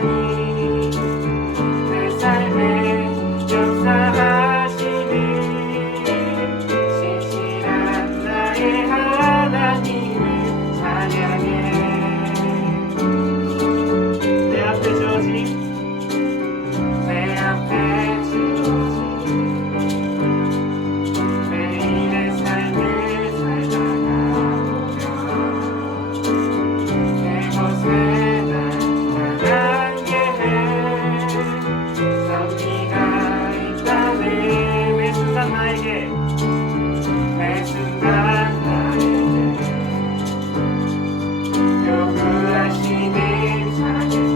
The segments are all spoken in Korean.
하나님 내 삶에 역사하시는 신실한 나의 하나님을 찬양해. 내 앞에 주어진 매일의 삶을 살다가 그곳에 날 향하게 해. 섭리가 있다네. 매 순간 나에게, 매 순간 나에게 요구하시는 작은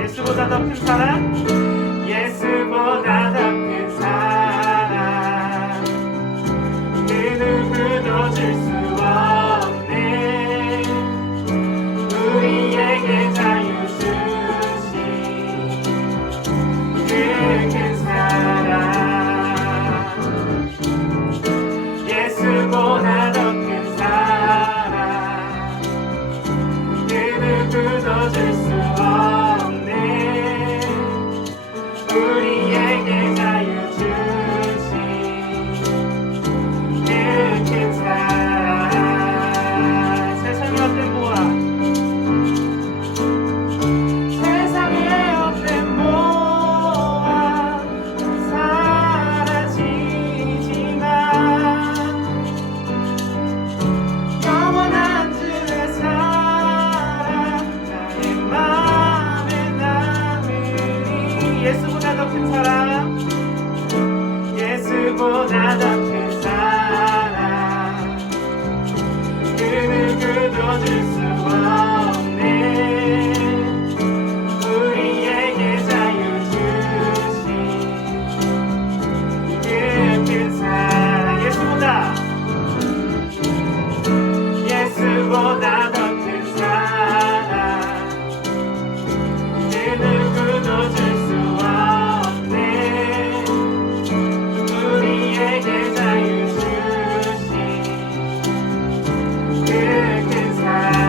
예수보다 더 큰 사랑, 예수보다 더 큰 사랑, 그 누구도 줄 수 없네. 우리에게 자유 주신 그 큰 사랑, 예수보다 더 큰 사랑, 그 누구도 줄 수 없네. 우리에게 예수보다 더 큰 사랑, 예수보다 더 큰 사랑, 그 누구도 줄 수 없네. 우리에게 자유 주신 그 큰 사랑, 예수보다 더 큰 사랑, 그 누구도 줄 수 없네. 우리에게 자유 주신 그 큰 사랑.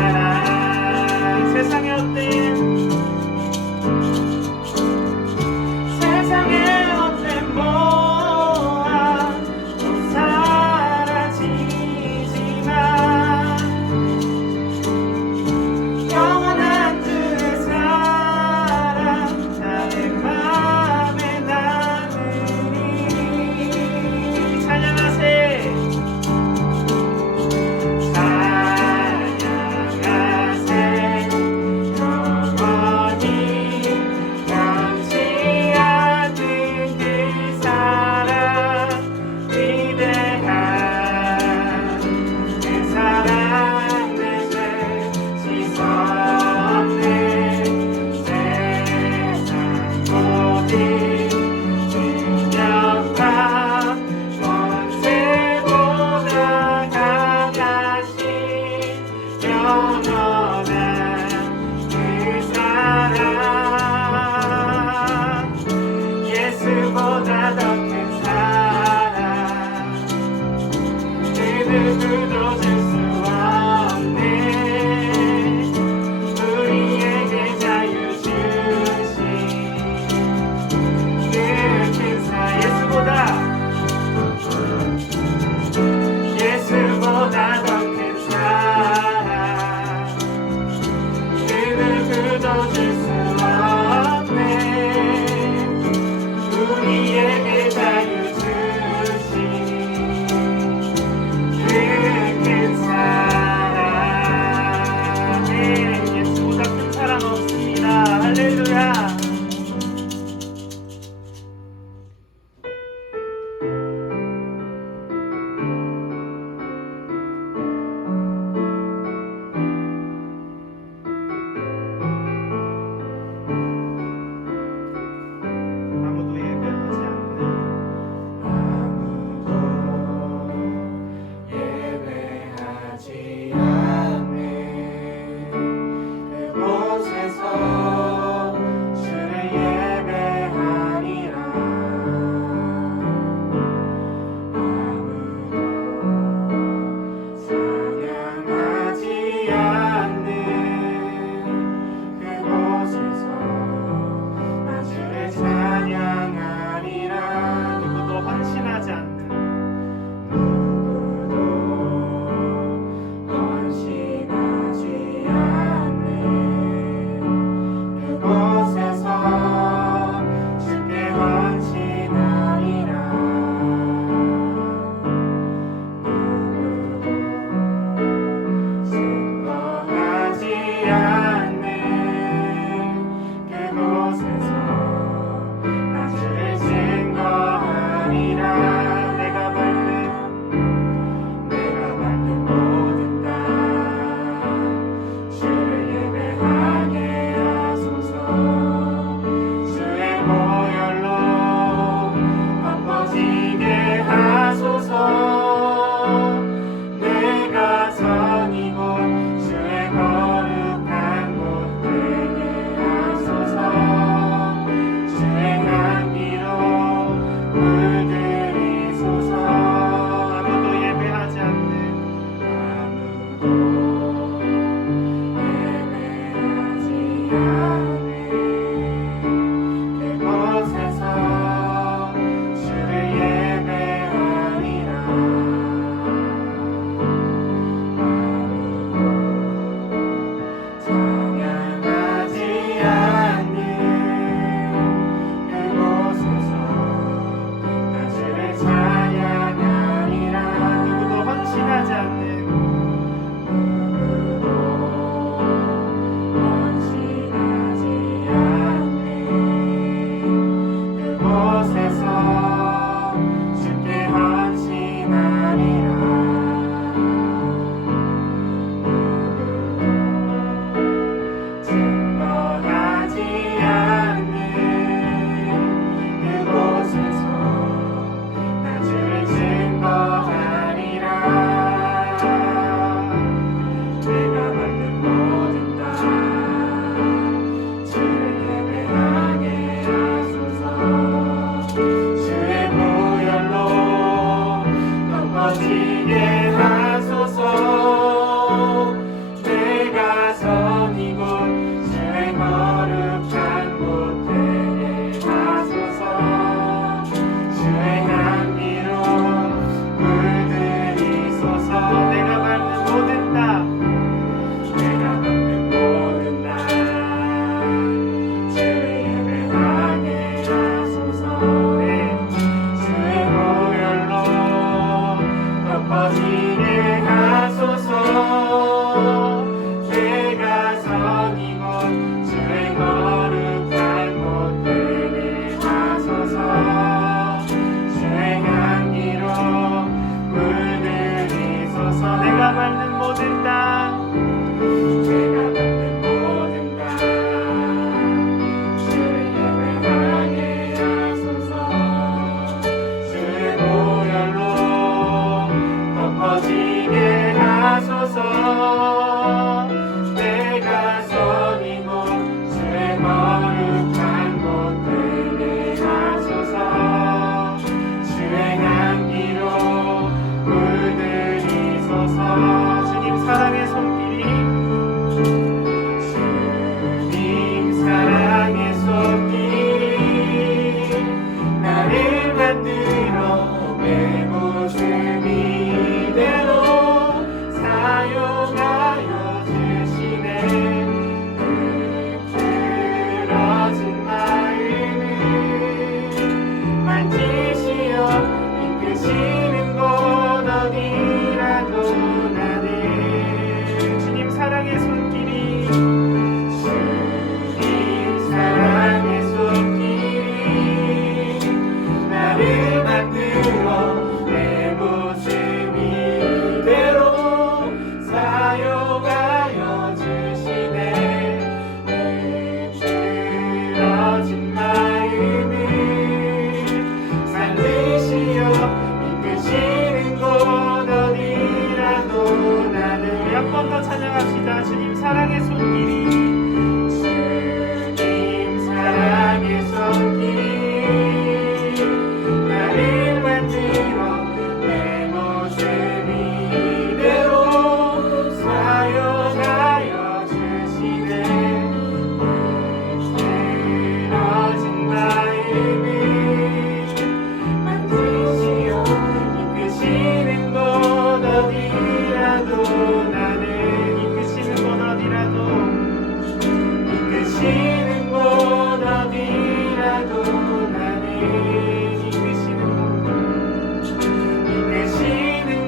어디라도 나는 이끄시는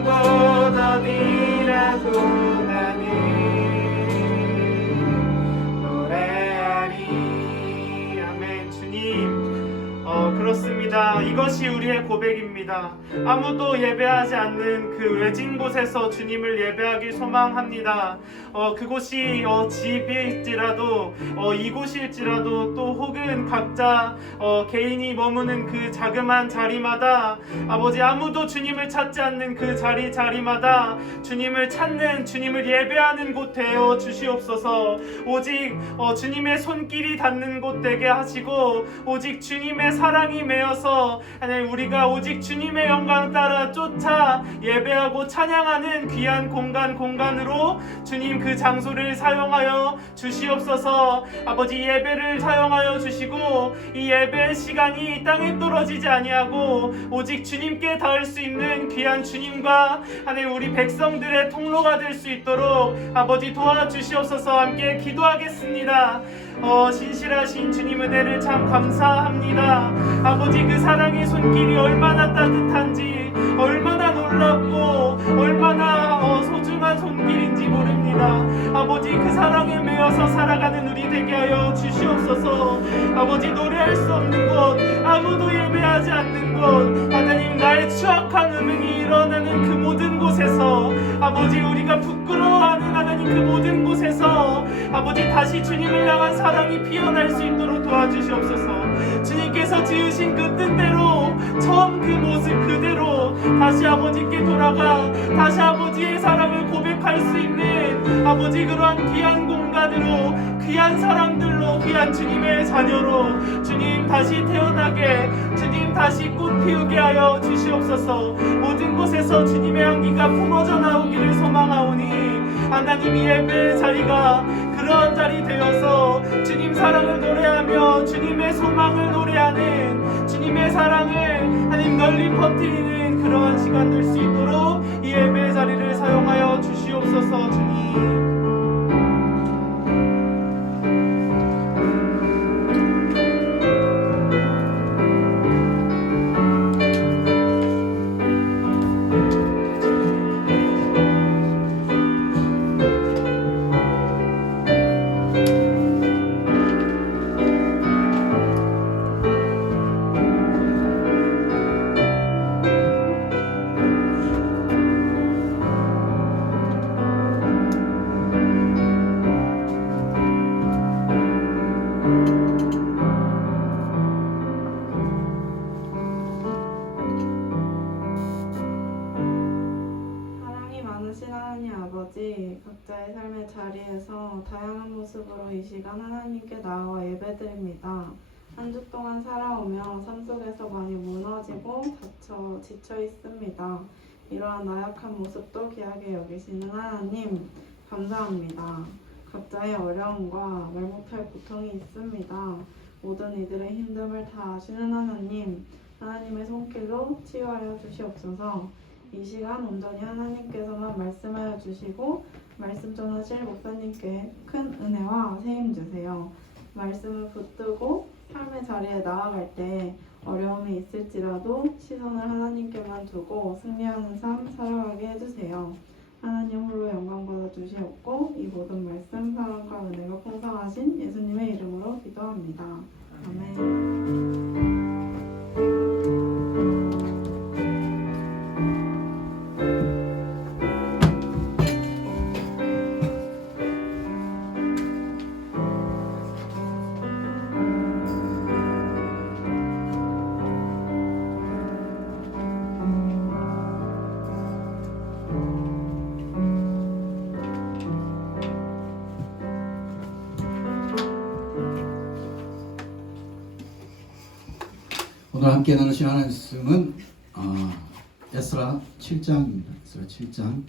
곳 어디라도 나는 노래하리. 아멘. 주님, 그렇습니다. 이것이 우리의 고백입니다. 아무도 예배하지 않는 그 외진 곳에서 주님을 예배하길 소망합니다. 그곳이 집일지라도 이곳일지라도 또 혹은 각자 개인이 머무는 그 자그마한 자리마다 아버지 아무도 주님을 찾지 않는 그 자리마다 주님을 찾는, 주님을 예배하는 곳 되어 주시옵소서. 오직 주님의 손길이 닿는 곳 되게 하시고 오직 주님의 사랑이 메어서 하나님 우리가 오직 주님의 영광 따라 쫓아 예배하고 찬양하는 귀한 공간으로 주님 그 장소를 사용하여 주시옵소서. 아버지 예배를 사용하여 주시고 이 예배의 시간이 이 땅에 떨어지지 아니하고 오직 주님께 닿을 수 있는 귀한 주님과 하나님 우리 백성들의 통로가 될 수 있도록 아버지 도와주시옵소서. 함께 기도하겠습니다. 신실하신 주님 은혜를 참 감사합니다. 아버지 그 사랑의 손길이 얼마나 따뜻한지, 얼마나 놀랍고 얼마나 소중한 손길인지 모릅니다. 아버지 그 사랑에 매여서 살아가는 우리 되게 하여 주시옵소서. 아버지 노래할 수 없는 곳, 아무도 예배하지 않는 곳, 하나님 나의 추악한 음행이 일어나는 그 모든 곳에서 아버지 우리가 부끄러워하는 하나님 그 모든 곳에서 아버지 다시 주님을 향한 사랑이 피어날 수 있도록 도와주시옵소서. 주님께서 지으신 그 뜻대로 처음 그 모습 그대로 다시 아버지께 돌아가 다시 아버지의 사랑을 고백할 수 있는 아버지 그러한 귀한 공간으로 귀한 사람들로 귀한 주님의 자녀로 주님 다시 태어나게 주님 다시 꽃 피우게 하여 주시옵소서. 모든 곳에서 주님의 향기가 품어져 나오기를 소망하오니 하나님 예배 자리가 그런 자리 되어서 주님 사랑을 노래하며 주님의 소망을 노래하는 주님의 사랑을 하나님 널리 퍼뜨리는 그러한 시간 될 수 있도록 이 예배 자리를 사용하여 주시옵소서. 주님 각자의 삶의 자리에서 다양한 모습으로 이 시간 하나님께 나와 예배드립니다. 한 주 동안 살아오며 삶 속에서 많이 무너지고 지쳐 있습니다. 이러한 나약한 모습도 귀하게 여기시는 하나님 감사합니다. 각자의 어려움과 말 못할 고통이 있습니다. 모든 이들의 힘듦을 다 아시는 하나님, 하나님의 손길로 치유하여 주시옵소서. 이 시간 온전히 하나님께서만 말씀하여 주시고 말씀 전하실 목사님께 큰 은혜와 세임 주세요. 말씀을 붙들고 삶의 자리에 나아갈 때 어려움이 있을지라도 시선을 하나님께만 두고 승리하는 삶 살아가게 해주세요. 하나님 홀로 영광 받아 주시옵고 이 모든 말씀 사랑과 은혜가 풍성하신 예수님의 이름으로 기도합니다. 아멘. 오늘 함께 나누신 하나님의 말씀은 에스라 7장입니다. 에스라 7장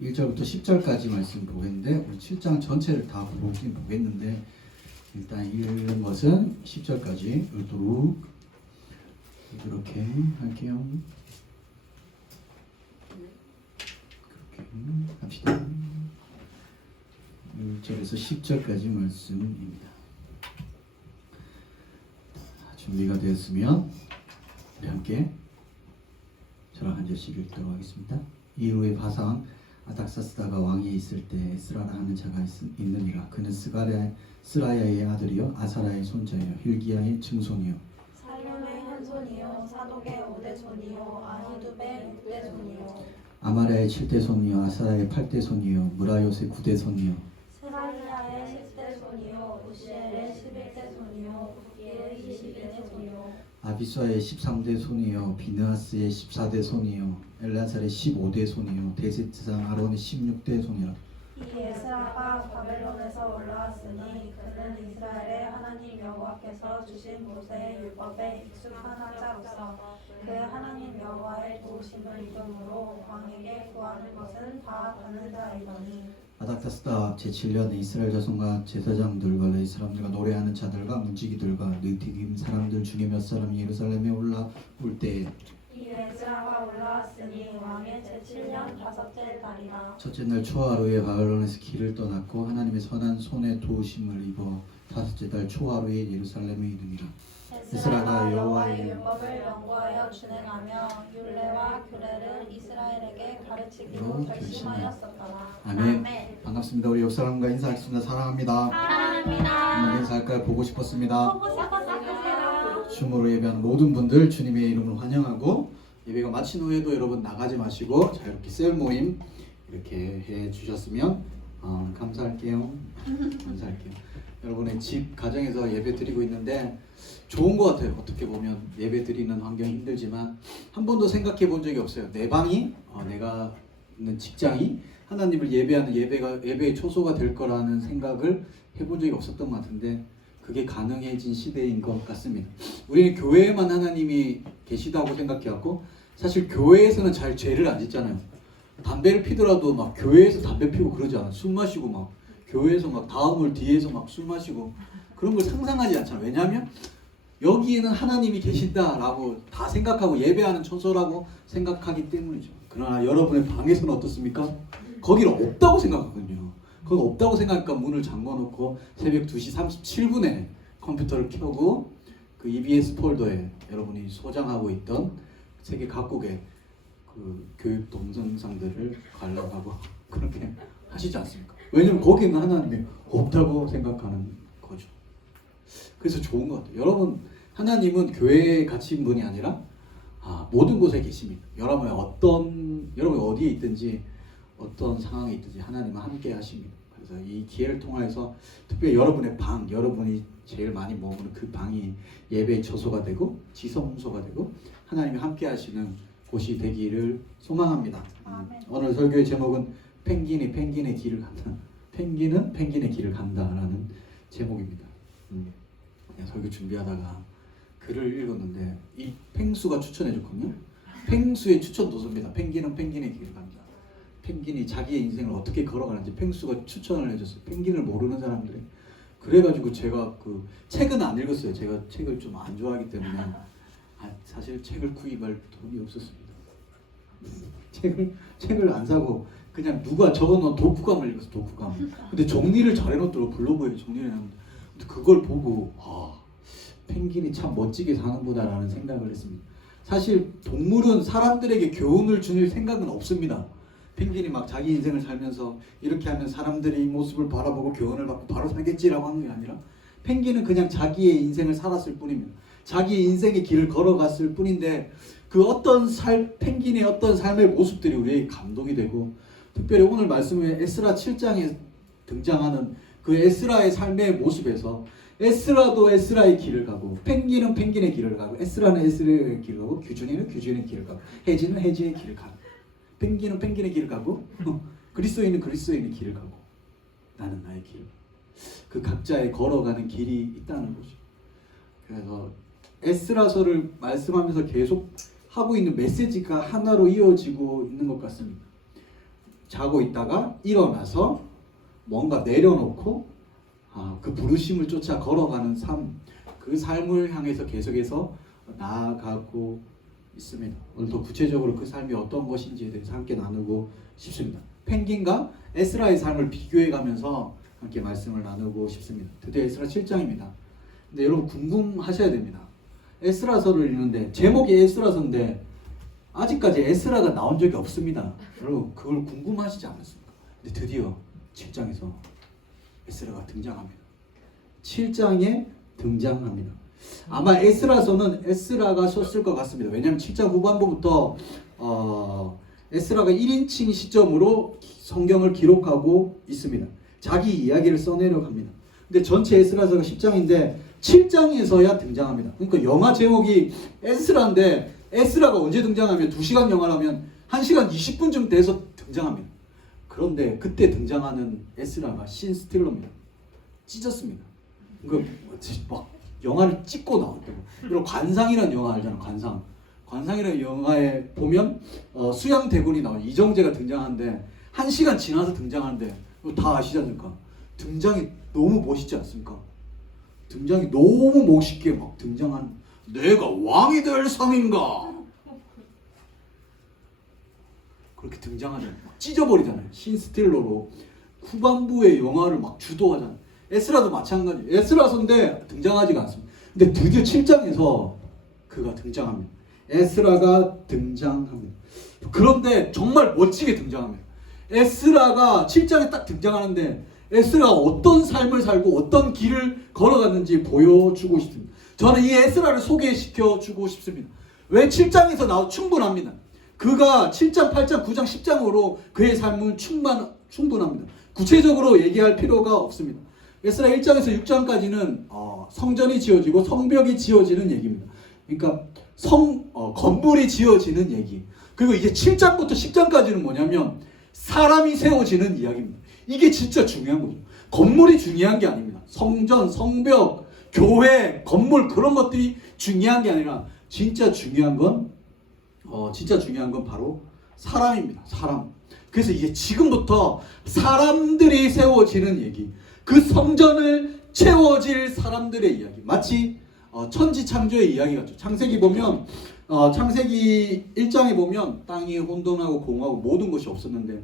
1절부터 10절까지 말씀 보겠는데 우리 7장 전체를 다 보긴 보겠는데 일단 읽는 것은 10절까지 읽도록 이렇게 할게요. 그렇게 합시다. 1절에서 10절까지 말씀입니다. 준비가 되었으면 우리 함께 저랑 한 절씩 읽도록 하겠습니다. 이후에 바상 아닥사스다가 왕이 있을 때 에스라라 하는 자가 있느니라. 그는 스라야의 아들이요 아사라의 손자요 힐기야의 증손이요 살룸의 현손이요 사독의 5대손이요 아히두베 6대손이요 아마라의 7대손이요 아사라의 8대손이요 무라요의 9대손이요 스라리아의 10대손이요 우시엘의 11대손이요 부기의 22대손이요 아비수아의 13대손이요 비느하스의 14대손이요 엘라살의 15대손이요 대세트상 아론의 16대손이라. 이 에스라가 바벨론에서 올라왔으니 그는 이스라엘의 하나님 여호와께서 주신 모세의 율법에 익숙한 자로서 그 하나님 여호와의 도우심을 입음으로 왕에게 구하는 것은 다 받는 자이더니 아닥사스다 제7년에 이스라엘 자손과 제사장들과 레위 사람들과 노래하는 자들과 문지기들과 느티김 사람들 중에 몇 사람이 예루살렘에 올라올 때에 이 에스라가 올라왔으니 왕의 제7년 다섯째 달이라. 첫째 날 초하루에 바벨론에서 길을 떠났고 하나님의 선한 손에 도우심을 입어 다섯째 달 초하루에 예루살렘에 이르니라. 에스라가 여호와의 율법을 연구하여 준행하며 율례와 규례를 이스라엘에게 가르치기로 결심하였었더라. 아멘. 반갑습니다. 우리 옆사람과 인사하겠습니다. 사랑합니다. 한번 인사할까요? 보고 싶었습니다. 춤으로 예배하는 모든 분들 주님의 이름으로 환영하고, 예배가 마친 후에도 여러분 나가지 마시고 자유롭게 셀 모임 이렇게 해 주셨으면 감사할게요. 감사할게요. 여러분의 집 가정에서 예배 드리고 있는데 좋은 것 같아요. 어떻게 보면 예배 드리는 환경이 힘들지만 한 번도 생각해 본 적이 없어요. 내 방이 내가 있는 직장이 하나님을 예배하는 예배의 초소가 될 거라는 생각을 해본 적이 없었던 것 같은데 그게 가능해진 시대인 것 같습니다. 우리는 교회에만 하나님이 계시다고 생각해왔고 사실 교회에서는 잘 죄를 안 짓잖아요. 담배를 피더라도 막 교회에서 담배 피고 그러지 않아요. 술 마시고 막 교회에서 막 다음을 뒤에서 막 술 마시고 그런 걸 상상하지 않잖아요. 왜냐하면 여기에는 하나님이 계신다라고 다 생각하고 예배하는 처소라고 생각하기 때문이죠. 그러나 여러분의 방에서는 어떻습니까? 거기는 없다고 생각하거든요. 거기 없다고 생각하니까 문을 잠궈놓고 새벽 2시 37분에 컴퓨터를 켜고 그 EBS 폴더에 여러분이 소장하고 있던 세계 각국의 그 교육 동영상들을 관람하고 그렇게 하시지 않습니까? 왜냐면 거기는 하나님이 없다고 생각하는 거죠. 그래서 좋은 것 같아요. 여러분 하나님은 교회에 갇힌 분이 아니라 모든 곳에 계십니다. 여러분이 어디에 있든지 어떤 상황에 있든지 하나님은 함께 하십니다. 그래서 이 기회를 통해서 특별히 여러분의 방, 여러분이 제일 많이 머무는 그 방이 예배의 처소가 되고 지성소가 되고 하나님이 함께 하시는 곳이 되기를 소망합니다. 오늘 설교의 제목은 펭귄의 길을 간다. 펭귄은 펭귄의 길을 간다라는 제목입니다. 설교 준비하다가 글을 읽었는데 이 펭수가 추천해줬거든요. 펭수의 추천 도서입니다. 펭귄은 펭귄의 길을 간다. 펭귄이 자기의 인생을 어떻게 걸어가는지 펭수가 추천을 해줬어요. 펭귄을 모르는 사람들이. 그래가지고 제가 그 책은 안 읽었어요. 제가 책을 좀 안 좋아하기 때문에 사실 책을 구입할 돈이 없었습니다. 책을 안 사고 그냥 누가 적어놓은 독후감을 읽었어. 독후감. 근데 정리를 잘 해놓더라고. 블로그에 정리를 해놨는데 그걸 보고 펭귄이 참 멋지게 사는구나라는 생각을 했습니다. 사실 동물은 사람들에게 교훈을 줄 생각은 없습니다. 펭귄이 막 자기 인생을 살면서 이렇게 하면 사람들이 이 모습을 바라보고 교훈을 받고 바로 살겠지라고 하는 게 아니라 펭귄은 그냥 자기의 인생을 살았을 뿐입니다. 자기의 인생의 길을 걸어갔을 뿐인데 그 펭귄의 어떤 삶의 모습들이 우리에게 감동이 되고 특별히 오늘 말씀에 에스라 7장에 등장하는 그 에스라의 삶의 모습에서 에스라도 에스라의 길을 가고 펭귄은 펭귄의 길을 가고 에스라는 에스라의 길을 가고 규준이는 규준의 길을 가고 해지는 해지의 길을 가고 펭귄은 펭귄의 길을 가고 그리스도인은 그리스도인의 길을 가고 나는 나의 길. 그 각자의 걸어가는 길이 있다는 거죠. 그래서 에스라서를 말씀하면서 계속 하고 있는 메시지가 하나로 이어지고 있는 것 같습니다. 자고 있다가 일어나서 뭔가 내려놓고 그 부르심을 쫓아 걸어가는 삶, 그 삶을 향해서 계속해서 나아가고 있습니다. 오늘 더 구체적으로 그 삶이 어떤 것인지에 대해서 함께 나누고 싶습니다. 펭귄과 에스라의 삶을 비교해가면서 함께 말씀을 나누고 싶습니다. 드디어 에스라 7장입니다. 근데 여러분 궁금하셔야 됩니다. 에스라서를 읽는데 제목이 에스라서인데 아직까지 에스라가 나온 적이 없습니다. 여러분 그걸 궁금하시지 않았습니까? 근데 드디어 7장에서 에스라가 등장합니다. 7장에 등장합니다. 아마 에스라서는 에스라가 썼을 것 같습니다. 왜냐하면 7장 후반부부터 에스라가 1인칭 시점으로 성경을 기록하고 있습니다. 자기 이야기를 써내려 갑니다. 근데 전체 에스라서가 10장인데 7장에서야 등장합니다. 그러니까 영화 제목이 에스라인데 에스라가 언제 등장하면 2시간 영화라면 1시간 20분쯤 돼서 등장합니다. 그런데 그때 등장하는 에스라가 신스틸러입니다. 찢었습니다. 그러니까 막 영화를 찍고 나왔대요. 그리고 관상이라는 영화 알잖아. 관상이라는 영화에 보면 수양대군이 나와요. 이정재가 등장하는데 1시간 지나서 등장하는데 다 아시지 않습니까? 등장이 너무 멋있지 않습니까? 등장이 너무 멋있게 막 등장한 내가 왕이 될 상인가? 그렇게 등장하잖아요. 막 찢어버리잖아요. 신스틸러로 후반부의 영화를 막 주도하잖아요. 에스라도 마찬가지. 에스라서인데 등장하지가 않습니다. 근데 드디어 7장에서 그가 등장합니다. 에스라가 등장합니다. 그런데 정말 멋지게 등장합니다. 에스라가 7장에 딱 등장하는데 에스라가 어떤 삶을 살고 어떤 길을 걸어갔는지 보여주고 싶습니다. 저는 이 에스라를 소개시켜주고 싶습니다. 왜 7장에서 나와도 충분합니다. 그가 7장, 8장, 9장, 10장으로 그의 삶은 충분합니다. 구체적으로 얘기할 필요가 없습니다. 에스라 1장에서 6장까지는 성전이 지어지고 성벽이 지어지는 얘기입니다. 그러니까 건물이 지어지는 얘기. 그리고 이제 7장부터 10장까지는 뭐냐면 사람이 세워지는 이야기입니다. 이게 진짜 중요한 거죠. 건물이 중요한 게 아닙니다. 성전, 성벽, 교회, 건물 그런 것들이 중요한 게 아니라 진짜 중요한 건 바로 사람입니다. 사람. 그래서 이제 지금부터 사람들이 세워지는 얘기, 그 성전을 채워질 사람들의 이야기, 마치 천지 창조의 이야기 같죠. 창세기 보면 창세기 1장에 보면 땅이 혼돈하고 공하고 모든 것이 없었는데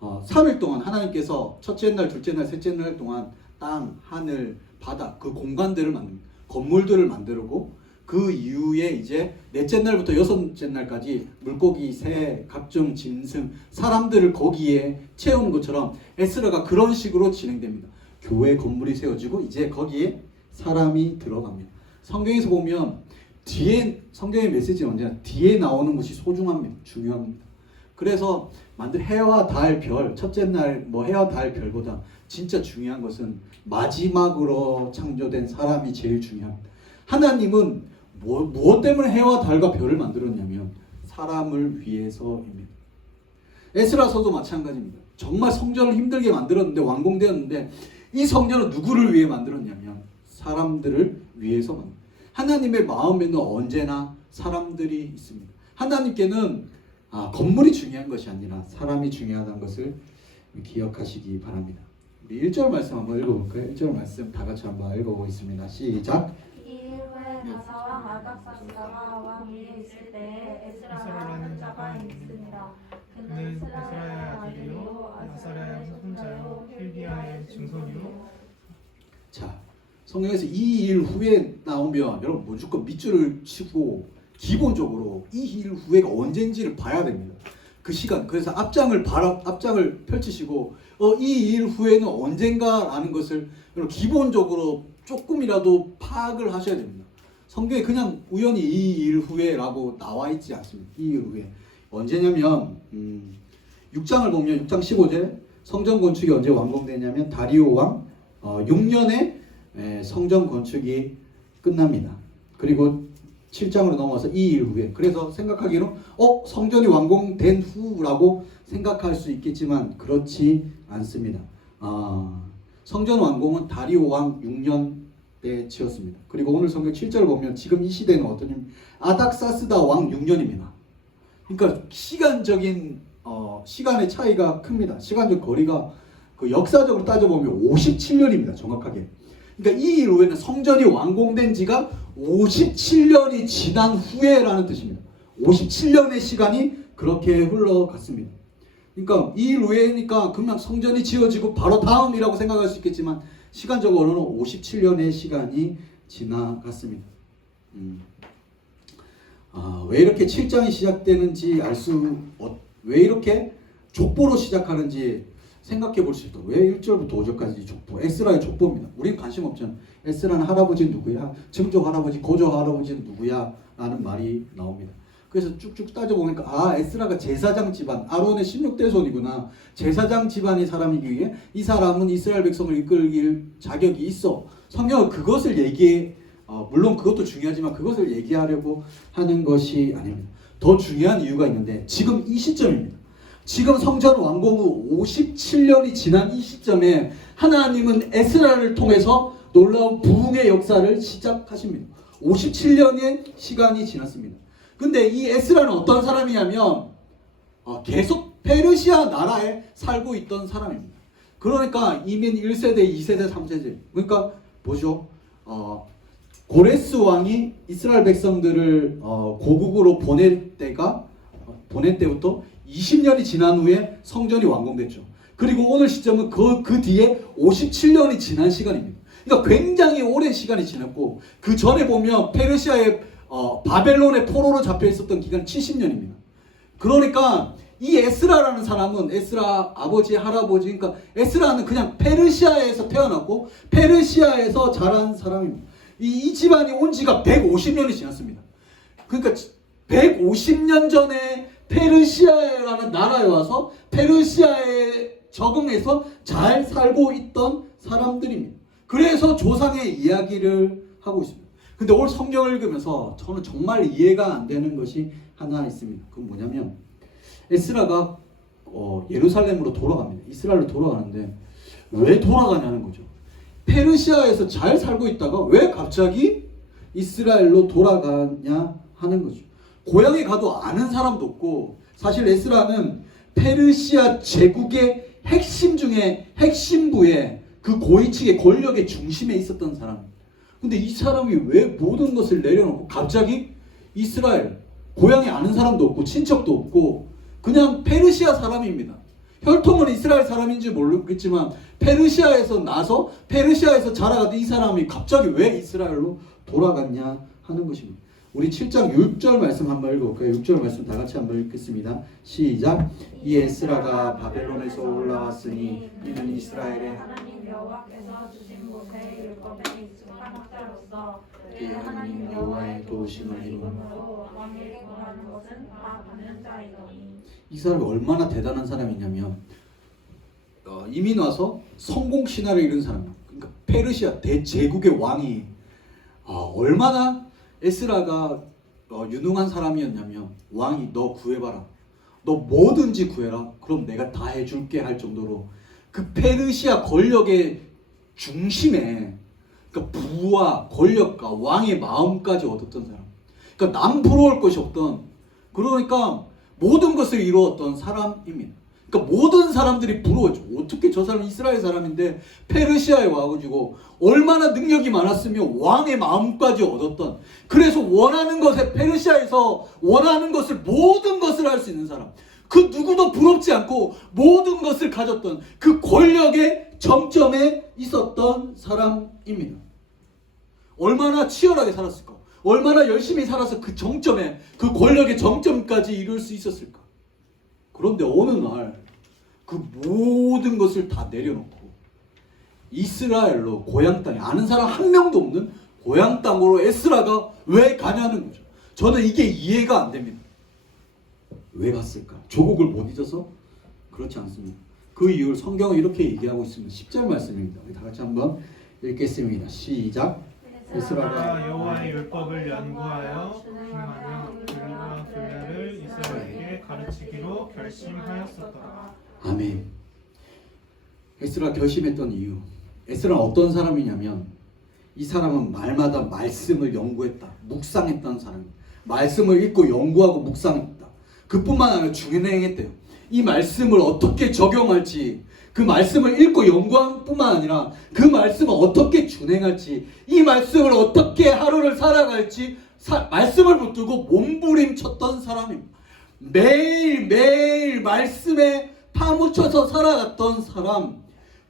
3일 동안 하나님께서 첫째 날, 둘째 날, 셋째 날 동안 땅, 하늘, 바다 그 공간들을 만듭니다. 건물들을 만들고 그 이후에 이제 넷째 날부터 여섯째 날까지 물고기, 새, 각종 짐승, 사람들을 거기에 채우는 것처럼 에스라가 그런 식으로 진행됩니다. 교회 건물이 세워지고 이제 거기에 사람이 들어갑니다. 성경에서 보면 성경의 메시지는 언제나 뒤에 나오는 것이 소중합니다. 중요합니다. 그래서 만들 해와 달, 별, 첫째 날 해와 달, 별보다 진짜 중요한 것은 마지막으로 창조된 사람이 제일 중요합니다. 하나님은 무엇 때문에 해와 달과 별을 만들었냐면 사람을 위해서입니다. 에스라서도 마찬가지입니다. 정말 성전을 힘들게 만들었는데 완공되었는데 이 성전은 누구를 위해 만들었냐면 사람들을 위해서 만듭니다. 하나님의 마음에는 언제나 사람들이 있습니다. 하나님께는 건물이 중요한 것이 아니라 사람이 중요하다는 것을 기억하시기 바랍니다. 우리 1절 말씀 한번 읽어볼까요? 1절 말씀 다 같이 한번 읽어보겠습니다. 시작. 이후에 다사왕 알각사스다가 왕 위에 있을 때에 에스라라는 자가 있습니다. 그는 에스라의 아들이요 아사랴의 손자요 힐기야의 증손이요. 자, 성경에서 이 일 후에 나오면 여러분 무조건 밑줄을 치고 기본적으로 이 일 후에가 언젠지를 봐야 됩니다. 그 시간, 그래서 앞장을 펼치시고 이 일 후에는 언젠가라는 것을 기본적으로 조금이라도 파악을 하셔야 됩니다. 성경에 그냥 우연히 이 일 후에라고 나와 있지 않습니다. 이 일 후에 언제냐면 6장을 보면 6장 15절 성전 건축이 언제 완공되냐면 다리오 왕 6년에 성전 건축이 끝납니다. 그리고 7장으로 넘어와서 이 일 후에, 그래서 생각하기에는 성전이 완공된 후라고 생각할 수 있겠지만 그렇지 않습니다. 성전 완공은 다리오 왕 6년 때 지었습니다. 그리고 오늘 성경 7절 보면 지금 이 시대는 어떠냐면 아닥사스다 왕 6년입니다. 그러니까 시간적인 시간의 차이가 큽니다. 시간적 거리가 그 역사적으로 따져보면 57년입니다. 정확하게. 그러니까 이 일 후에는 성전이 완공된 지가 57년이 지난 후에라는 뜻입니다. 57년의 시간이 그렇게 흘러갔습니다. 그러니까 이 일 후에니까 그냥 성전이 지어지고 바로 다음이라고 생각할 수 있겠지만 시간적으로는 57년의 시간이 지나갔습니다. 왜 이렇게 7장이 시작되는지 왜 이렇게 족보로 시작하는지 생각해 볼 수 있다. 왜 1절부터 5절까지 족보? 에스라의 족보입니다. 우린 관심 없잖아. 에스라는 할아버지는 누구야? 증조 할아버지, 고조 할아버지는 누구야? 라는 말이 나옵니다. 그래서 쭉쭉 따져보니까 에스라가 제사장 집안, 아론의 16대 손이구나. 제사장 집안의 사람이기에 이 사람은 이스라엘 백성을 이끌길 자격이 있어. 성경은 그것을 물론 그것도 중요하지만 그것을 얘기하려고 하는 것이 아닙니다. 더 중요한 이유가 있는데 지금 이 시점입니다. 지금 성전 완공 후 57년이 지난 이 시점에 하나님은 에스라를 통해서 놀라운 부흥의 역사를 시작하십니다. 57년의 시간이 지났습니다. 근데 이 에스라는 어떤 사람이냐면 계속 페르시아 나라에 살고 있던 사람입니다. 그러니까 이민 1세대, 2세대, 3세대. 그러니까 뭐죠? 고레스 왕이 이스라엘 백성들을 고국으로 보낼 때부터 20년이 지난 후에 성전이 완공됐죠. 그리고 오늘 시점은 그 뒤에 57년이 지난 시간입니다. 그러니까 굉장히 오랜 시간이 지났고 그 전에 보면 페르시아의 바벨론의 포로로 잡혀 있었던 기간 70년입니다. 그러니까 이 에스라라는 사람은 에스라 아버지, 할아버지, 그러니까 에스라는 그냥 페르시아에서 태어났고 페르시아에서 자란 사람입니다. 이 집안이 온 지가 150년이 지났습니다. 그러니까 150년 전에 페르시아라는 나라에 와서 페르시아에 적응해서 잘 살고 있던 사람들입니다. 그래서 조상의 이야기를 하고 있습니다. 근데 오늘 성경을 읽으면서 저는 정말 이해가 안 되는 것이 하나 있습니다. 그건 뭐냐면 에스라가 예루살렘으로 돌아갑니다. 이스라엘로 돌아가는데 왜 돌아가냐는 거죠. 페르시아에서 잘 살고 있다가 왜 갑자기 이스라엘로 돌아가냐 하는 거죠. 고향에 가도 아는 사람도 없고 사실 에스라는 페르시아 제국의 핵심 중에 핵심부에 그 고위층의 권력의 중심에 있었던 사람. 근데 이 사람이 왜 모든 것을 내려놓고 갑자기 이스라엘, 고향에 아는 사람도 없고 친척도 없고 그냥 페르시아 사람입니다. 혈통은 이스라엘 사람인지 모르겠지만 페르시아에서 나서 페르시아에서 자라가던 이 사람이 갑자기 왜 이스라엘로 돌아갔냐 하는 것입니다. 우리 7장 6절 말씀 한번 읽어볼까요? 6절 말씀 다 같이 한번 읽겠습니다. 시작. 이 에스라가 바벨론에서 올라왔으니 이는 이스라엘의 하나님 여호와께서 주신 곳에 율법에 익숙한 학자로서 그의 하나님 여호와의 도우심을 이루고 이름으로 왕에게 구하는 것은 다 받는 자이더니. 이 사람이 얼마나 대단한 사람이냐면 이민 와서 성공 신화를 이룬 사람이에요. 그러니까 페르시아 대제국의 왕이 얼마나 에스라가 유능한 사람이었냐면 왕이 너 구해봐라. 너 뭐든지 구해라. 그럼 내가 다 해줄게 할 정도로 그 페르시아 권력의 중심에 그러니까 부와 권력과 왕의 마음까지 얻었던 사람. 그러니까 남 부러울 것이 없던 그러니까 모든 것을 이루었던 사람입니다. 그러니까 모든 사람들이 부러워죠. 어떻게 저 사람이 이스라엘 사람인데 페르시아에 와가지고 얼마나 능력이 많았으면 왕의 마음까지 얻었던 그래서 원하는 것에 페르시아에서 원하는 것을 모든 것을 할 수 있는 사람 그 누구도 부럽지 않고 모든 것을 가졌던 그 권력의 정점에 있었던 사람입니다. 얼마나 치열하게 살았을까? 얼마나 열심히 살아서 그 정점에 그 권력의 정점까지 이룰 수 있었을까? 그런데 어느 날 그 모든 것을 다 내려놓고 이스라엘로 고향 땅에 아는 사람 한 명도 없는 고향 땅으로 에스라가 왜 가냐는 거죠. 저는 이게 이해가 안 됩니다. 왜 갔을까? 조국을 못 잊어서? 그렇지 않습니다. 그 이유를 성경은 이렇게 얘기하고 있습니다. 10절 말씀입니다. 우리 다 같이 한번 읽겠습니다. 시작. 에스라가 여호와의 율법을 연구하여 행하며 규례와 규례를 이스라엘에게 가르치기로 결심하였었더라. 아멘. 에스라 결심했던 이유. 에스라는 어떤 사람이냐면 이 사람은 말마다 말씀을 연구했다. 묵상했던 사람입니다. 말씀을 읽고 연구하고 묵상했다. 그뿐만 아니라 준행했대요. 이 말씀을 어떻게 적용할지 그 말씀을 읽고 연구한 뿐만 아니라 그 말씀을 어떻게 준행할지 이 말씀을 어떻게 하루를 살아갈지 말씀을 붙들고 몸부림쳤던 사람입니다. 매일매일 말씀에 파묻혀서 살아갔던 사람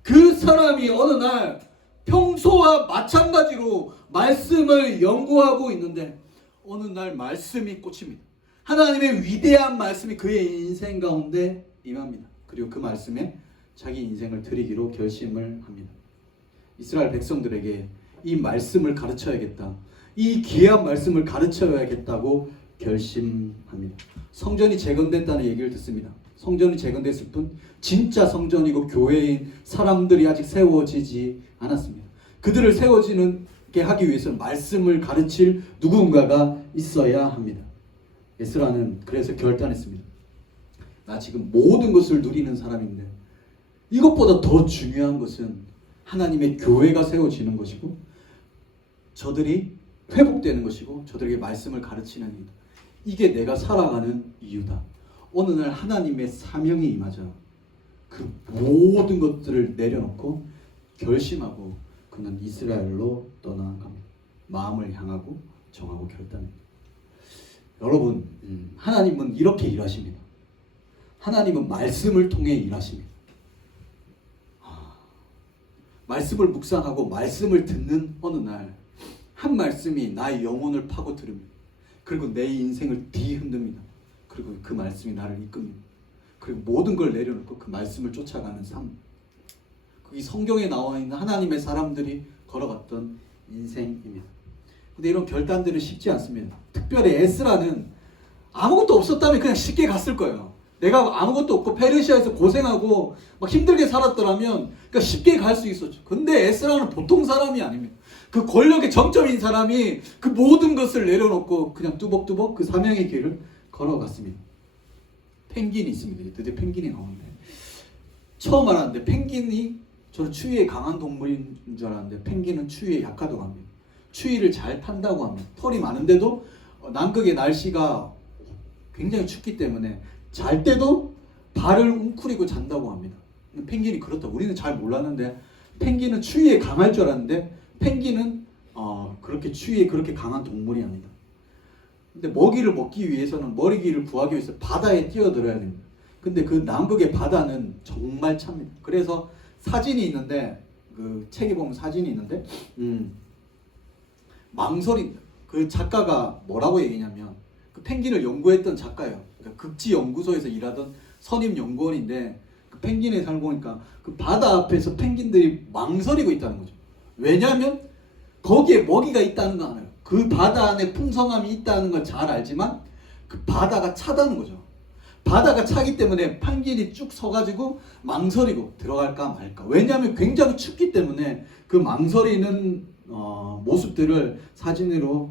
그 사람이 어느 날 평소와 마찬가지로 말씀을 연구하고 있는데 어느 날 말씀이 꽂힙니다. 하나님의 위대한 말씀이 그의 인생 가운데 임합니다. 그리고 그 말씀에 자기 인생을 드리기로 결심을 합니다. 이스라엘 백성들에게 이 말씀을 가르쳐야겠다. 이 귀한 말씀을 가르쳐야겠다고 결심합니다. 성전이 재건됐다는 얘기를 듣습니다. 성전이 재건됐을 뿐 진짜 성전이고 교회인 사람들이 아직 세워지지 않았습니다. 그들을 세워지게 하기 위해서는 말씀을 가르칠 누군가가 있어야 합니다. 에스라는 그래서 결단했습니다. 나 지금 모든 것을 누리는 사람인데 이것보다 더 중요한 것은 하나님의 교회가 세워지는 것이고 저들이 회복되는 것이고 저들에게 말씀을 가르치는 일이다. 이게 내가 살아가는 이유다. 어느 날 하나님의 사명이 임하자 그 모든 것들을 내려놓고 결심하고 그는 이스라엘로 떠나갑니다. 마음을 향하고 정하고 결단합니다. 여러분, 하나님은 이렇게 일하십니다. 하나님은 말씀을 통해 일하십니다. 말씀을 묵상하고 말씀을 듣는 어느 날 한 말씀이 나의 영혼을 파고들습니다. 그리고 내 인생을 뒤흔듭니다. 그리고 그 말씀이 나를 이끕니다. 그리고 모든 걸 내려놓고 그 말씀을 쫓아가는 삶. 이 성경에 나와 있는 하나님의 사람들이 걸어갔던 인생입니다. 근데 이런 결단들은 쉽지 않습니다. 특별히 에스라는 아무것도 없었다면 그냥 쉽게 갔을 거예요. 내가 아무것도 없고 페르시아에서 고생하고 막 힘들게 살았더라면 그러니까 쉽게 갈 수 있었죠. 근데 에스라는 보통 사람이 아닙니다. 그 권력의 정점인 사람이 그 모든 것을 내려놓고 그냥 뚜벅뚜벅 그 사명의 길을 걸어갔습니다. 펭귄이 있습니다. 드디어 펭귄이 나오는데 처음 알았는데 펭귄이 저는 추위에 강한 동물인 줄 알았는데 펭귄은 추위에 약하다고 합니다. 추위를 잘 탄다고 합니다. 털이 많은데도 남극의 날씨가 굉장히 춥기 때문에 잘 때도 발을 웅크리고 잔다고 합니다. 펭귄이 그렇다. 우리는 잘 몰랐는데 펭귄은 추위에 강할 줄 알았는데 펭귄은 그렇게 추위에 그렇게 강한 동물이 아니다. 근데 먹이를 먹기 위해서는 먹이를 구하기 위해서 바다에 뛰어들어야 됩니다. 근데 그 남극의 바다는 정말 찹니다. 그래서 사진이 있는데 그 책에 보면 사진이 있는데 망설인 그 작가가 뭐라고 얘기냐면 그 펭귄을 연구했던 작가예요. 그러니까 극지 연구소에서 일하던 선임 연구원인데 그 펭귄에 살고 보니까 그 바다 앞에서 펭귄들이 망설이고 있다는 거죠. 왜냐하면 거기에 먹이가 있다는 거 알아요. 그 바다 안에 풍성함이 있다는 걸 잘 알지만 그 바다가 차다는 거죠. 바다가 차기 때문에 펭귄이 쭉 서가지고 망설이고 들어갈까 말까. 왜냐하면 굉장히 춥기 때문에 그 망설이는 모습들을 사진으로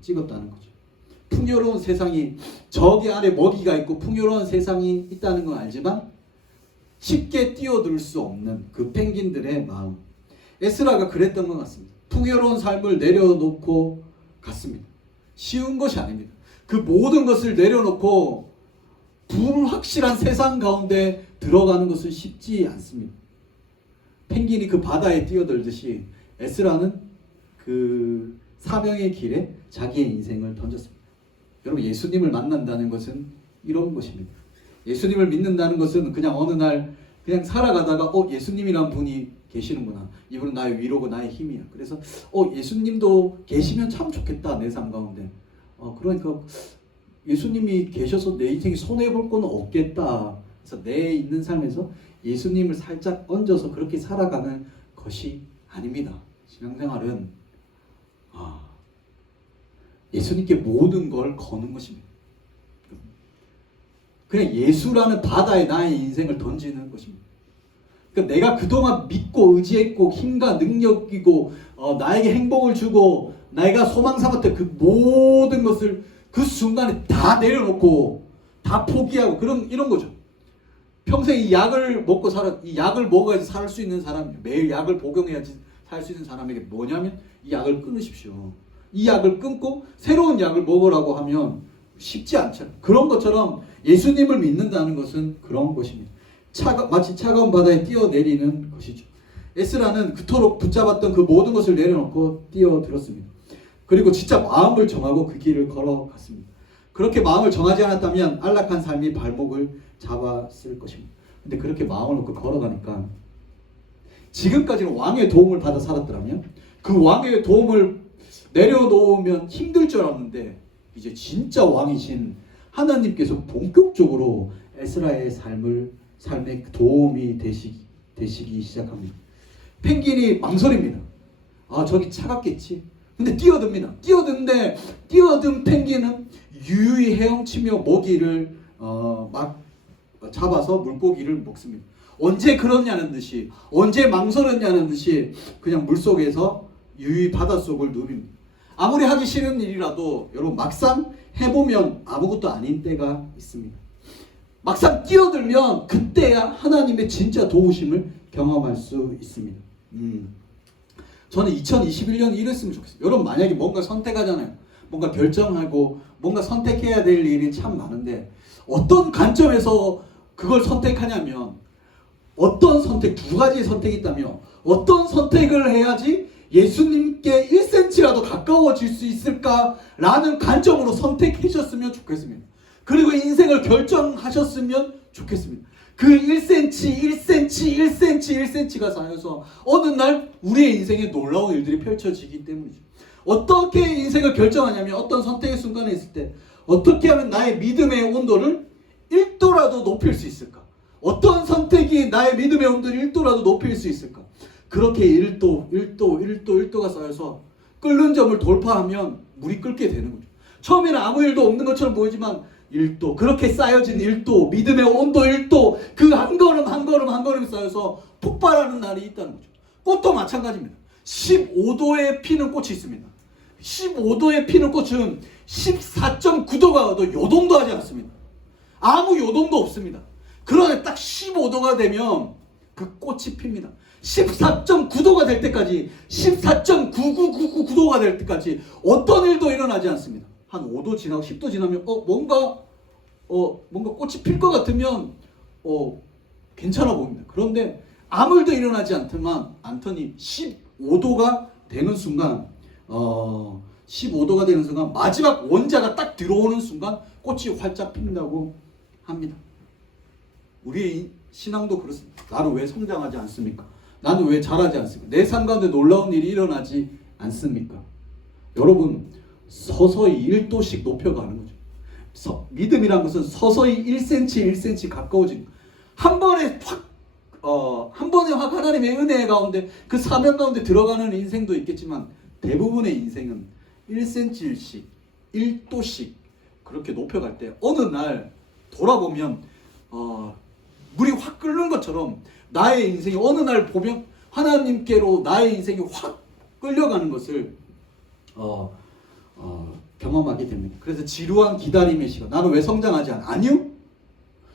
찍었다는 거죠. 풍요로운 세상이 저기 안에 먹이가 있고 풍요로운 세상이 있다는 건 알지만 쉽게 뛰어들 수 없는 그 펭귄들의 마음. 에스라가 그랬던 것 같습니다. 풍요로운 삶을 내려놓고 갔습니다. 쉬운 것이 아닙니다. 그 모든 것을 내려놓고 불확실한 세상 가운데 들어가는 것은 쉽지 않습니다. 펭귄이 그 바다에 뛰어들듯이 에스라는 그 사명의 길에 자기의 인생을 던졌습니다. 여러분, 예수님을 만난다는 것은 이런 것입니다. 예수님을 믿는다는 것은 그냥 어느 날 그냥 살아가다가 예수님이란 분이 계시는구나. 이분은 나의 위로고 나의 힘이야. 그래서 예수님도 계시면 참 좋겠다. 내 삶 가운데. 그러니까 예수님이 계셔서 내 인생이 손해볼 건 없겠다. 그래서 내 있는 삶에서 예수님을 살짝 얹어서 그렇게 살아가는 것이 아닙니다. 신앙생활은 예수님께 모든 걸 거는 것입니다. 그냥 예수라는 바다에 나의 인생을 던지는 것입니다. 그러니까 내가 그동안 믿고 의지했고 힘과 능력이고 나에게 행복을 주고 내가 소망 삼았던 그 모든 것을 그 순간에 다 내려놓고 다 포기하고 이런 거죠. 평생 이 약을 먹고 이 약을 먹어야지 살 수 있는 사람, 매일 약을 복용해야지 살 수 있는 사람에게 뭐냐면 이 약을 끊으십시오. 이 약을 끊고 새로운 약을 먹으라고 하면 쉽지 않잖아요. 그런 것처럼 예수님을 믿는다는 것은 그런 것입니다. 마치 차가운 바다에 뛰어내리는 것이죠. 에스라는 그토록 붙잡았던 그 모든 것을 내려놓고 뛰어들었습니다. 그리고 진짜 마음을 정하고 그 길을 걸어갔습니다. 그렇게 마음을 정하지 않았다면 안락한 삶이 발목을 잡았을 것입니다. 근데 그렇게 마음을 놓고 걸어가니까 지금까지는 왕의 도움을 받아 살았더라면 그 왕의 도움을 내려놓으면 힘들 줄 알았는데 이제 진짜 왕이신 하나님께서 본격적으로 에스라의 삶에 도움이 되시기 시작합니다. 펭귄이 망설입니다. 아, 저기 차갑겠지. 근데 뛰어듭니다. 뛰어든 펭귄은 유유히 헤엄치며 먹이를 막 잡아서 물고기를 먹습니다. 언제 그러냐는 듯이, 언제 망설였냐는 듯이 그냥 물속에서 유유히 바닷속을 누빕니다. 아무리 하기 싫은 일이라도 여러분 막상 해보면 아무것도 아닌 때가 있습니다. 막상 뛰어들면 그때야 하나님의 진짜 도우심을 경험할 수 있습니다. 저는 2021년이 이랬으면 좋겠어요. 여러분 만약에 뭔가 선택하잖아요. 뭔가 결정하고 뭔가 선택해야 될 일이 참 많은데 어떤 관점에서 그걸 선택하냐면 두 가지 선택이 있다며 어떤 선택을 해야지 예수님께 1cm라도 가까워질 수 있을까라는 관점으로 선택하셨으면 좋겠습니다. 그리고 인생을 결정하셨으면 좋겠습니다. 그 1cm가 쌓여서 어느 날 우리의 인생에 놀라운 일들이 펼쳐지기 때문이죠. 어떻게 인생을 결정하냐면 어떤 선택의 순간에 있을 때 어떻게 하면 나의 믿음의 온도를 1도라도 높일 수 있을까? 어떤 선택이 나의 믿음의 온도를 1도라도 높일 수 있을까? 그렇게 1도가 쌓여서 끓는 점을 돌파하면 물이 끓게 되는 거죠. 처음에는 아무 일도 없는 것처럼 보이지만 1도, 그렇게 쌓여진 1도, 믿음의 온도 1도, 그 한 걸음 쌓여서 폭발하는 날이 있다는 거죠. 꽃도 마찬가지입니다. 15도에 피는 꽃이 있습니다. 15도에 피는 꽃은 14.9도가 요동도 하지 않습니다. 아무 요동도 없습니다. 그런데 딱 15도가 되면 그 꽃이 핍니다. 14.9도가 될 때까지, 14.9999도가 될 때까지 어떤 일도 일어나지 않습니다. 한 5도 지나고 10도 지나면 뭔가 꽃이 필 것 같으면 괜찮아 보입니다. 그런데 아무 일도 일어나지 않더니 15도가 되는 순간 15도가 되는 순간 마지막 원자가 딱 들어오는 순간 꽃이 활짝 핀다고 합니다. 우리의 신앙도 그렇습니다. 나는 왜 성장하지 않습니까? 나는 왜 자라지 않습니까? 내 삶 가운데 놀라운 일이 일어나지 않습니까? 여러분 서서히 1도씩 높여가는 거죠. 믿음이란 것은 서서히 1cm 가까워지는 거예요. 한 번에 확 하나님의 은혜 가운데 그 사명 가운데 들어가는 인생도 있겠지만 대부분의 인생은 1cm씩 1도씩 그렇게 높여갈 때 어느 날 돌아보면 물이 확 끓는 것처럼 나의 인생이 어느 날 보면 하나님께로 나의 인생이 확 끌려가는 것을 경험하게 됩니다. 그래서 지루한 기다림의 시간. 나는 왜 성장하지 않아? 아니요.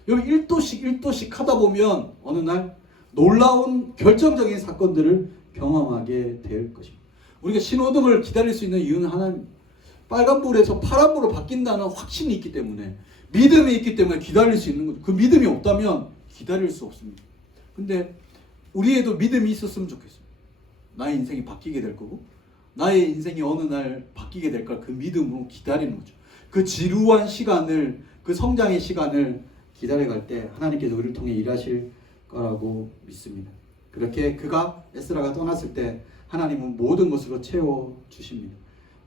여기 1도씩 하다 보면 어느 날 놀라운 결정적인 사건들을 경험하게 될 것입니다. 우리가 신호등을 기다릴 수 있는 이유는 하나님, 빨간불에서 파란불로 바뀐다는 확신이 있기 때문에, 믿음이 있기 때문에 기다릴 수 있는 거죠. 그 믿음이 없다면 기다릴 수 없습니다. 근데 우리에도 믿음이 있었으면 좋겠어요. 나의 인생이 바뀌게 될 거고 나의 인생이 어느 날 바뀌게 될 걸 그 믿음으로 기다리는 거죠. 그 지루한 시간을, 그 성장의 시간을 기다려갈 때 하나님께서 우리를 통해 일하실 거라고 믿습니다. 그렇게 에스라가 떠났을 때 하나님은 모든 것으로 채워주십니다.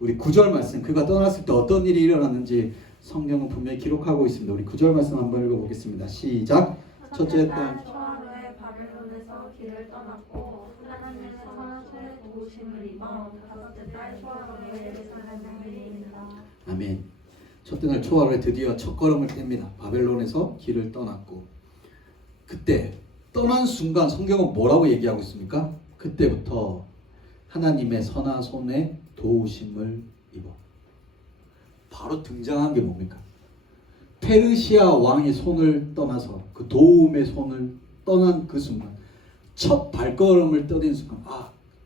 우리 9절 말씀, 그가 떠났을 때 어떤 일이 일어났는지 성경은 분명히 기록하고 있습니다. 우리 9절 말씀 한번 읽어보겠습니다. 시작. 첫째 달 초하루에 바벨론에서 길을 떠났고 하나님의 선하심의 도우심을 입어 다섯째 달 초하루에 예루살렘에 이릅니다. 아멘. 첫째 날 초하루에 드디어 첫걸음을 뗍니다. 바벨론에서 길을 떠났고, 그때 떠난 순간 성경은 뭐라고 얘기하고 있습니까? 그때부터 하나님의 선한 손에 도우심을 입어. 바로 등장한 게 뭡니까? 페르시아 왕의 손을 떠나서 그 도움의 손을 떠난 그 순간, 첫 발걸음을 떠든 순간,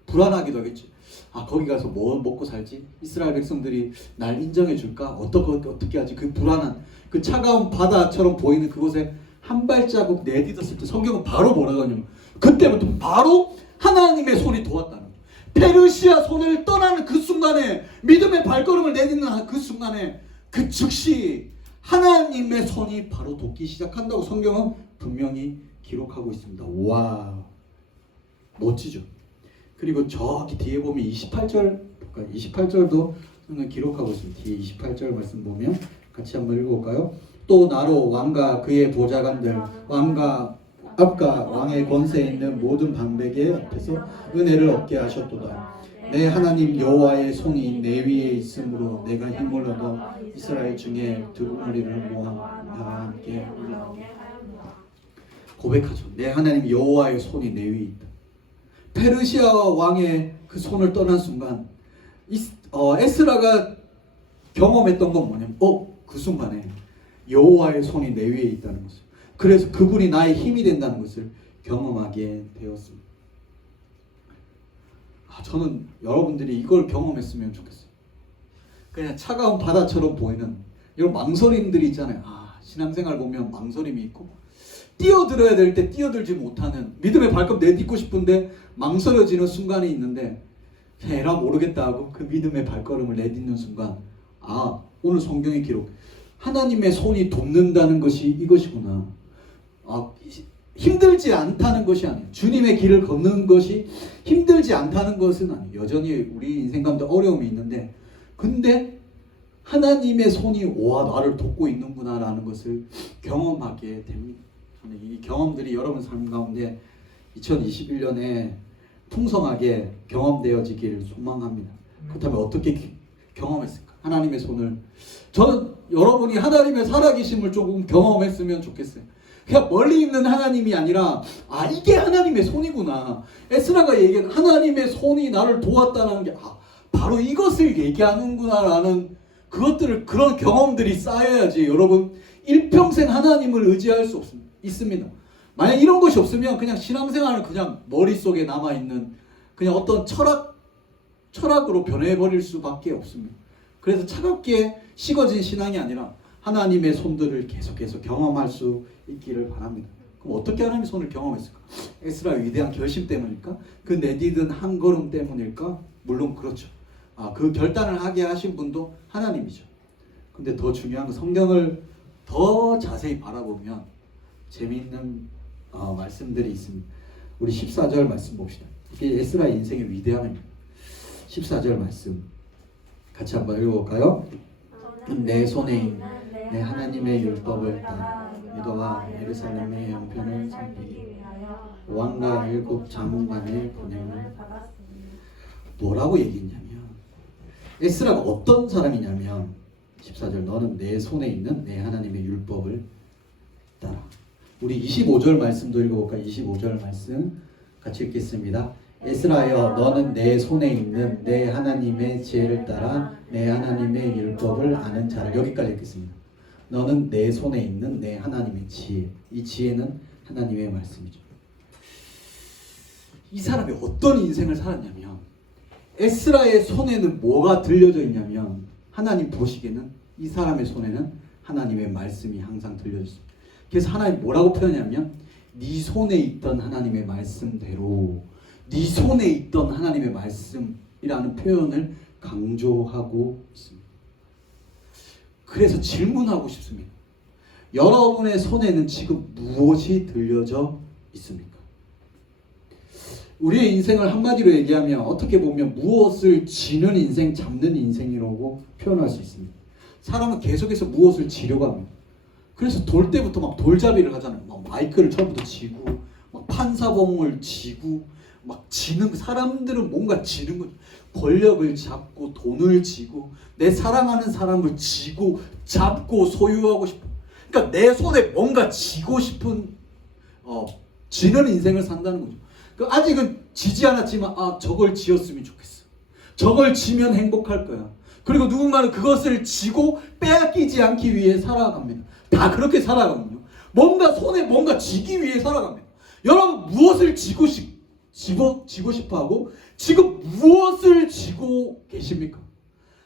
불안하기도 하겠지. 거기 가서 뭐 먹고 살지? 이스라엘 백성들이 날 인정해 줄까? 어떻게 하지? 그 불안한, 그 차가운 바다처럼 보이는 그곳에 한 발자국 내딛었을 때 성경은 바로 뭐라고 하냐면 그때부터 바로 하나님의 손이 도왔다는 거예요. 페르시아 손을 떠나는 그 순간에, 믿음의 발걸음을 내딛는 그 순간에 그 즉시 하나님의 손이 바로 돕기 시작한다고 성경은 분명히 기록하고 있습니다. 와, 멋지죠. 그리고 저기 뒤에 보면 28절, 28절도 저는 기록하고 있습니다. 뒤에 28절 말씀 보면 같이 한번 읽어볼까요? 또 나로 왕과 그의 보좌관들, 왕과 앞과 왕의 권세에 있는 모든 방백의 앞에서 은혜를 얻게 하셨도다. 내 하나님 여호와의 손이 내 위에 있으므로 내가 힘을 얻어 이스라엘 중에 두루머리를 모아 나와 함께 올라오게 하였노라. 고백하죠. 내 하나님 여호와의 손이 내 위에 있다. 페르시아 왕의 그 손을 떠난 순간 에스라가 경험했던 건 뭐냐면 그 순간에 여호와의 손이 내 위에 있다는 것을, 그래서 그분이 나의 힘이 된다는 것을 경험하게 되었습니다. 저는 여러분들이 이걸 경험했으면 좋겠어요. 그냥 차가운 바다처럼 보이는 이런 망설임들이 있잖아요. 신앙생활 보면 망설임이 있고 뛰어들어야 될 때 뛰어들지 못하는, 믿음의 발걸음 내딛고 싶은데 망설여지는 순간이 있는데 에라 모르겠다 하고 그 믿음의 발걸음을 내딛는 순간 오늘 성경의 기록, 하나님의 손이 돕는다는 것이 이것이구나. 힘들지 않다는 것이 아니에요. 주님의 길을 걷는 것이 힘들지 않다는 것은 아니에요. 여전히 우리 인생 가운데 어려움이 있는데, 근데 하나님의 손이 나를 돕고 있는구나 라는 것을 경험하게 됩니다. 저는 이 경험들이 여러분 삶 가운데 2021년에 풍성하게 경험되어지기를 소망합니다. 그렇다면 어떻게 경험했을까? 하나님의 손을, 저는 여러분이 하나님의 살아계심을 조금 경험했으면 좋겠어요. 그냥 멀리 있는 하나님이 아니라 이게 하나님의 손이구나. 에스라가 얘기한 하나님의 손이 나를 도왔다는 게 바로 이것을 얘기하는구나라는 그것들을, 그런 경험들이 쌓여야지 여러분 일평생 하나님을 의지할 수 있습니다. 만약 이런 것이 없으면 그냥 신앙생활은 그냥 머릿속에 남아있는 그냥 어떤 철학으로 변해버릴 수밖에 없습니다. 그래서 차갑게 식어진 신앙이 아니라 하나님의 손들을 계속해서 경험할 수 있기를 바랍니다. 그럼 어떻게 하나님의 손을 경험했을까? 에스라의 위대한 결심 때문일까? 그 내딛은 한 걸음 때문일까? 물론 그렇죠. 그 결단을 하게 하신 분도 하나님이죠. 근데 더 중요한 건 성경을 더 자세히 바라보면 재미있는 말씀들이 있습니다. 우리 14절 말씀 봅시다. 이게 에스라의 인생의 위대함입니다. 14절 말씀 같이 한번 읽어볼까요? 내 손에 있는 내 하나님의 율법을 따라 유다와 예루살렘의 형편을 살피기 위하여 왕과 7 자문관의 보냄을 받았습니다. 뭐라고 얘기했냐면, 에스라가 어떤 사람이냐면 14절 너는 내 손에 있는 내 하나님의 율법을 따라. 우리 25절 말씀도 읽어볼까? 25절 말씀 같이 읽겠습니다. 에스라여 너는 내 손에 있는 내 하나님의 지혜를 따라 내 하나님의 율법을 아는 자를. 여기까지 읽겠습니다. 너는 내 손에 있는 내 하나님의 지혜. 이 지혜는 하나님의 말씀이죠. 이 사람이 어떤 인생을 살았냐면, 에스라의 손에는 뭐가 들려져 있냐면, 하나님 보시기에는 이 사람의 손에는 하나님의 말씀이 항상 들려져 있습니다. 그래서 하나님 뭐라고 표현하냐면 네 손에 있던 하나님의 말씀대로, 네 손에 있던 하나님의 말씀이라는 표현을 강조하고 있습니다. 그래서 질문하고 싶습니다. 여러분의 손에는 지금 무엇이 들려져 있습니까? 우리의 인생을 한마디로 얘기하면 어떻게 보면 무엇을 지는 인생, 잡는 인생이라고 표현할 수 있습니다. 사람은 계속해서 무엇을 지려고 합니다. 그래서 돌 때부터 막 돌잡이를 하잖아요. 막 마이크를 처음부터 쥐고, 막 판사봉을 쥐고, 막 지는, 사람들은 뭔가 지는 거죠. 권력을 잡고, 돈을 쥐고, 내 사랑하는 사람을 쥐고, 잡고, 소유하고 싶어. 그러니까 내 손에 뭔가 쥐고 싶은, 지는 인생을 산다는 거죠. 그러니까 아직은 지지 않았지만, 저걸 지었으면 좋겠어. 저걸 지면 행복할 거야. 그리고 누군가는 그것을 지고 빼앗기지 않기 위해 살아갑니다. 다 그렇게 살아가거든요. 뭔가 손에 뭔가 쥐기 위해 살아갑니다. 여러분 무엇을 지고 싶어 하고 지금 무엇을 지고 계십니까?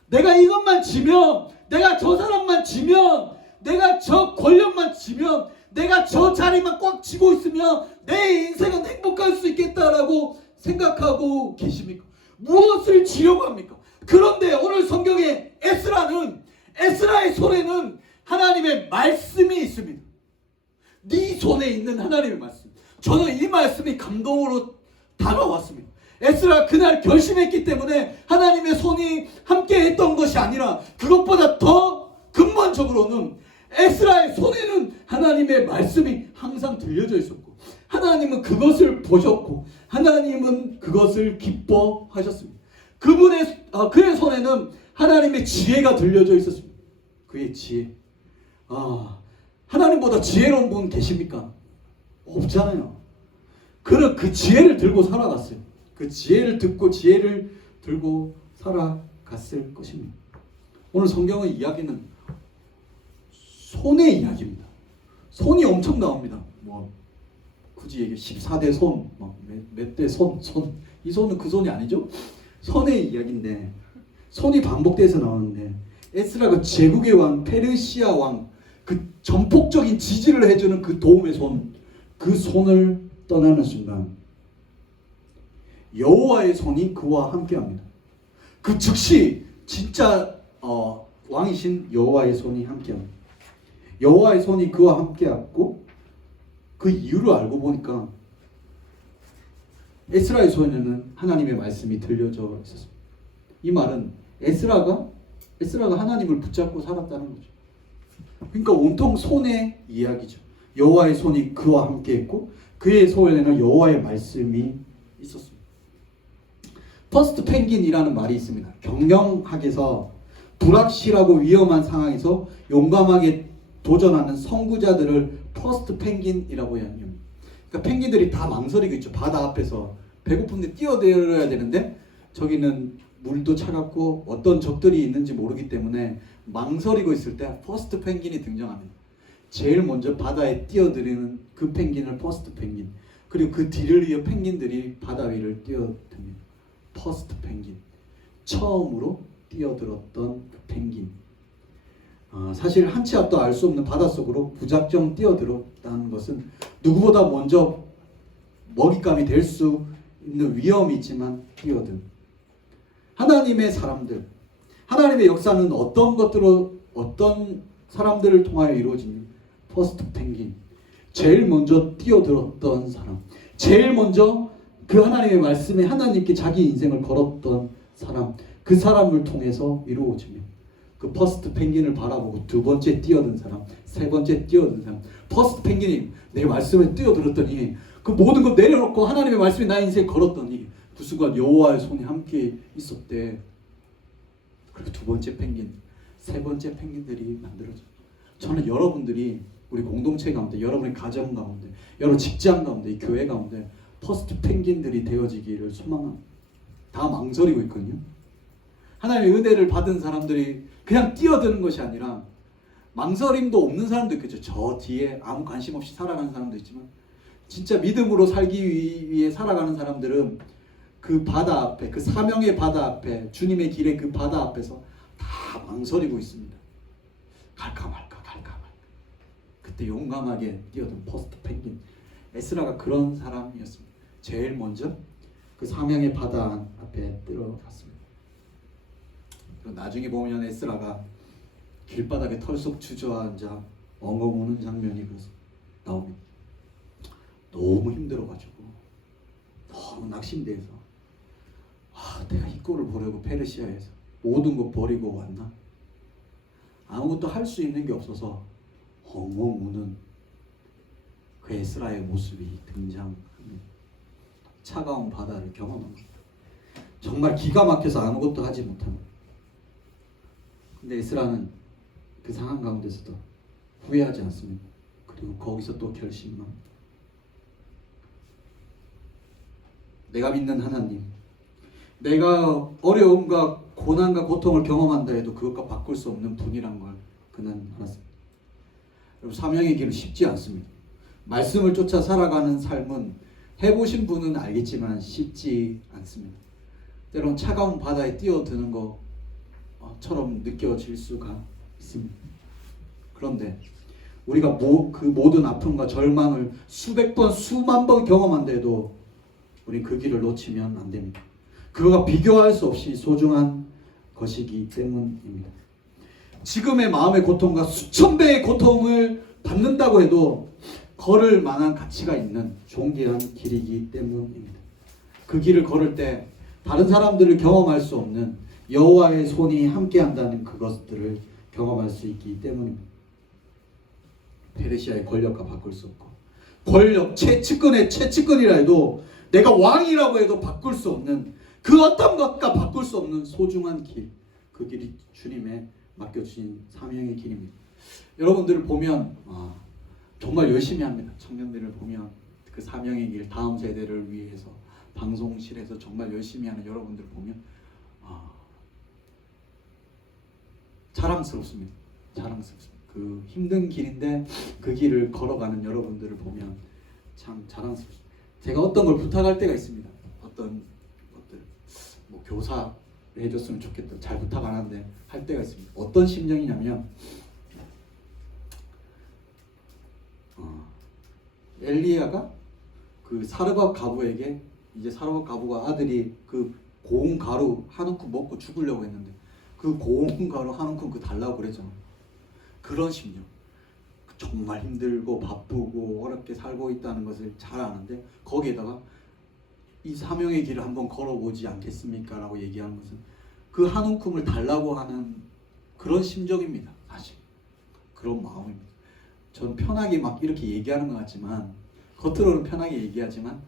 내가 이것만 지면, 내가 저 사람만 지면, 내가 저 권력만 지면, 내가 저 자리만 꽉 쥐고 있으면 내 인생은 행복할 수 있겠다라고 생각하고 계십니까? 무엇을 지려고 합니까? 그런데 오늘 성경에 에스라의 손에는 하나님의 말씀이 있습니다. 네 손에 있는 하나님의 말씀. 저는 이 말씀이 감동으로 다가왔습니다. 에스라 그날 결심했기 때문에 하나님의 손이 함께 했던 것이 아니라 그것보다 더 근본적으로는 에스라의 손에는 하나님의 말씀이 항상 들려져 있었고 하나님은 그것을 보셨고 하나님은 그것을 기뻐하셨습니다. 그의 손에는 하나님의 지혜가 들려져 있었습니다. 그의 지혜. 하나님보다 지혜로운 분 계십니까? 없잖아요. 그는 그 지혜를 들고 살아갔어요. 그 지혜를 듣고 지혜를 들고 살아갔을 것입니다. 오늘 성경의 이야기는 손의 이야기입니다. 손이 엄청 나옵니다. 뭐 굳이 얘기 14대 손, 몇 대 손. 이 손은 그 손이 아니죠. 손의 이야기인데 손이 반복돼서 나오는데 에스라가 제국의 왕 페르시아 왕 그 전폭적인 지지를 해주는 그 도움의 손, 그 손을 떠나는 순간 여호와의 손이 그와 함께합니다. 그 즉시 진짜 왕이신 여호와의 손이 함께합니다. 여호와의 손이 그와 함께했고 그 이유를 알고 보니까 에스라의 손에는 하나님의 말씀이 들려져 있었습니다. 이 말은 에스라가 하나님을 붙잡고 살았다는 거죠. 그러니까 온통 손의 이야기죠. 여호와의 손이 그와 함께했고 그의 손에는 여호와의 말씀이 있었습니다. 퍼스트 펭귄이라는 말이 있습니다. 경영학에서 불확실하고 위험한 상황에서 용감하게 도전하는 선구자들을 퍼스트 펭귄이라고 이야기합니다. 그러니까 펭귄들이 다 망설이고 있죠. 바다 앞에서 배고픈데 뛰어내려야 되는데 저기는 물도 차갑고 어떤 적들이 있는지 모르기 때문에 망설이고 있을 때 퍼스트 펭귄이 등장합니다. 제일 먼저 바다에 뛰어들이는 그 펭귄을 퍼스트 펭귄, 그리고 그 뒤를 이어 펭귄들이 바다 위를 뛰어듭니다. 퍼스트 펭귄, 처음으로 뛰어들었던 그 펭귄. 사실 한 치 앞도 알 수 없는 바닷속으로 무작정 뛰어들었다는 것은 누구보다 먼저 먹잇감이 될 수 있는 위험이 있지만 뛰어든 하나님의 사람들, 하나님의 역사는 어떤 사람들을 통하여 이루어지는 퍼스트 펭귄, 제일 먼저 뛰어들었던 사람, 제일 먼저 그 하나님의 말씀에 하나님께 자기 인생을 걸었던 사람, 그 사람을 통해서 이루어집니다. 그 퍼스트 펭귄을 바라보고 두 번째 뛰어든 사람, 세 번째 뛰어든 사람, 퍼스트 펭귄이 내 말씀에 뛰어들었더니 그 모든 것 내려놓고 하나님의 말씀에 나의 인생을 걸었더니 그 순간 여호와의 손이 함께 있었대. 그리고 두 번째 펭귄, 세 번째 펭귄들이 만들어져. 저는 여러분들이 우리 공동체 가운데, 여러분의 가정 가운데, 여러분 직장 가운데, 이 교회 가운데 퍼스트 펭귄들이 되어지기를 소망합니다. 다 망설이고 있거든요. 하나님의 은혜를 받은 사람들이 그냥 뛰어드는 것이 아니라 망설임도 없는 사람도 있겠죠. 저 뒤에 아무 관심 없이 살아가는 사람도 있지만 진짜 믿음으로 살기 위해 살아가는 사람들은 그 바다 앞에, 그 사명의 바다 앞에, 주님의 길의 그 바다 앞에서 다 망설이고 있습니다. 갈까 말까. 그때 용감하게 뛰어든 퍼스트 펭귄 에스라가 그런 사람이었습니다. 제일 먼저 그 사명의 바다 앞에 들어갔습니다. 그리고 나중에 보면 에스라가 길바닥에 털썩 주저앉아 엉엉 우는 장면이 나옵니다. 너무 힘들어가지고 너무 낙심돼서 내가 이 꼴을 보려고 페르시아에서 모든 거 버리고 왔나? 아무것도 할 수 있는 게 없어서 엉엉 우는 그 에스라의 모습이 등장합니다. 차가운 바다를 경험합니다. 정말 기가 막혀서 아무것도 하지 못합니다. 근데 에스라는 그 상황 가운데서도 후회하지 않습니다. 그리고 거기서 또 결심합니다. 내가 믿는 하나님, 내가 어려움과 고난과 고통을 경험한다 해도 그것과 바꿀 수 없는 분이란 걸 그는 알았습니다. 여러분, 사명의 길은 쉽지 않습니다. 말씀을 쫓아 살아가는 삶은 해보신 분은 알겠지만 쉽지 않습니다. 때론 차가운 바다에 뛰어드는 것처럼 느껴질 수가 있습니다. 그런데 우리가 그 모든 아픔과 절망을 수백 번, 수만 번 경험한다 해도 우리 그 길을 놓치면 안 됩니다. 그거가 비교할 수 없이 소중한 것이기 때문입니다. 지금의 마음의 고통과 수천 배의 고통을 받는다고 해도 걸을 만한 가치가 있는 존귀한 길이기 때문입니다. 그 길을 걸을 때 다른 사람들을 경험할 수 없는 여호와의 손이 함께한다는 그것들을 경험할 수 있기 때문입니다. 페르시아의 권력과 바꿀 수 없고, 권력 최측근의 최측근이라 해도 내가 왕이라고 해도 바꿀 수 없는 그 어떤 것과 바꿀 수 없는 소중한 길, 그 길이 주님의 맡겨주신 사명의 길입니다. 여러분들을 보면 정말 열심히 합니다. 청년들을 보면 그 사명의 길, 다음 세대를 위해서 방송실에서 정말 열심히 하는 여러분들을 보면 자랑스럽습니다. 자랑스럽습니다. 그 힘든 길인데 그 길을 걸어가는 여러분들을 보면 참 자랑스럽습니다. 제가 어떤 걸 부탁할 때가 있습니다. 어떤 것들 뭐 교사를 해줬으면 좋겠다. 잘 부탁 안 하는데 할 때가 있습니다. 어떤 심정이냐면 엘리야가 그 사르밧 가부에게, 이제 사르밧 가부가 아들이 그 고운 가루 한 움큼 먹고 죽으려고 했는데 그 고운 가루 한 움큼 그 달라고 그랬잖아. 그런 심정. 정말 힘들고 바쁘고 어렵게 살고 있다는 것을 잘 아는데 거기에다가 이 사명의 길을 한번 걸어보지 않겠습니까? 라고 얘기하는 것은 그 한 움큼을 달라고 하는 그런 심정입니다. 사실 그런 마음입니다. 전 편하게 막 이렇게 얘기하는 것 같지만, 겉으로는 편하게 얘기하지만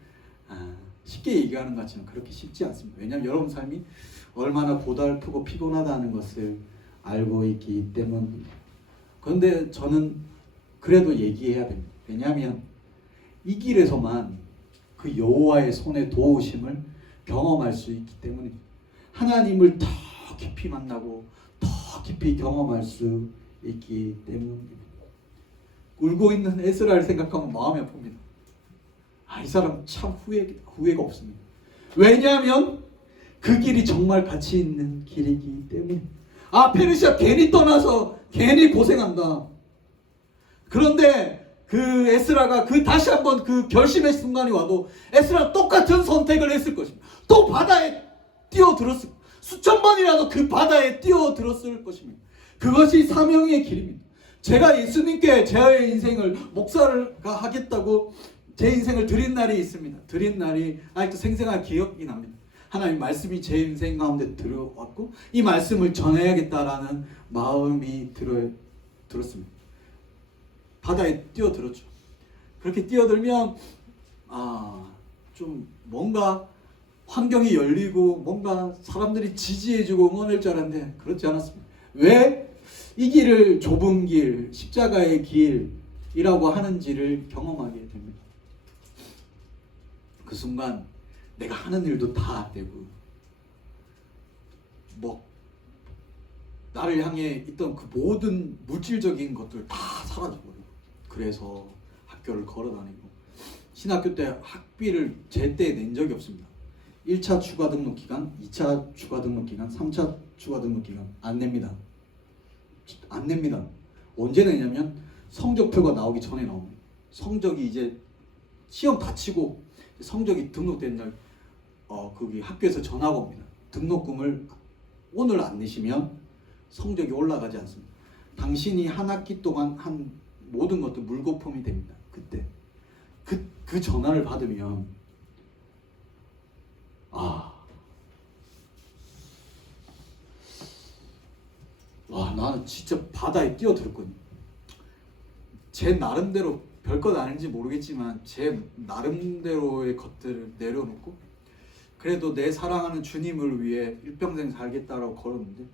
쉽게 얘기하는 것 같지만 그렇게 쉽지 않습니다. 왜냐하면 여러분 삶이 얼마나 고달프고 피곤하다는 것을 알고 있기 때문입니다. 그런데 저는 그래도 얘기해야 됩니다. 왜냐하면 이 길에서만 그 여호와의 손의 도우심을 경험할 수 있기 때문입니다. 하나님을 더 깊이 만나고 더 깊이 경험할 수 있기 때문입니다. 울고 있는 에스라를 생각하면 마음이 아픕니다. 이 사람 참 후회가 없습니다. 왜냐하면 그 길이 정말 가치 있는 길이기 때문에. 페르시아 괜히 떠나서 괜히 고생한다. 그런데 그 에스라가 다시 한번 그 결심의 순간이 와도 에스라 똑같은 선택을 했을 것입니다. 또 바다에 뛰어들었을, 수천 번이라도 그 바다에 뛰어들었을 것입니다. 그것이 사명의 길입니다. 제가 예수님께 제 인생을 목사가 하겠다고 제 인생을 드린 날이 있습니다. 드린 날이 아직도 생생하게 기억이 납니다. 하나님 말씀이 제 인생 가운데 들어왔고 이 말씀을 전해야겠다라는 마음이 들었습니다. 바다에 뛰어들었죠. 그렇게 뛰어들면 좀 뭔가 환경이 열리고 뭔가 사람들이 지지해주고 응원할 줄 알았는데 그렇지 않았습니다. 왜 이 길을 좁은 길, 십자가의 길이라고 하는지를 경험하게 됩니다. 그 순간 내가 하는 일도 다 되고 나를 향해 있던 그 모든 물질적인 것들 다 사라져버리고, 그래서 학교를 걸어다니고 신학교 때 학비를 제때 낸 적이 없습니다. 1차 추가 등록 기간, 2차 추가 등록 기간, 3차 추가 등록 기간 안 냅니다. 안 냅니다. 언제 내냐면 성적표가 나오기 전에 나옵니다. 성적이 이제 시험 다 치고 성적이 등록된 날 거기 학교에서 전화가 옵니다. 등록금을 오늘 안 내시면 성적이 올라가지 않습니다. 당신이 한 학기 동안 한 모든 것도 물거품이 됩니다. 그때 그 전화를 받으면 나는 진짜 바다에 뛰어들었거든요. 제 나름대로 별것 아닌지 모르겠지만 제 나름대로의 것들을 내려놓고 그래도 내 사랑하는 주님을 위해 일평생 살겠다라고 걸었는데,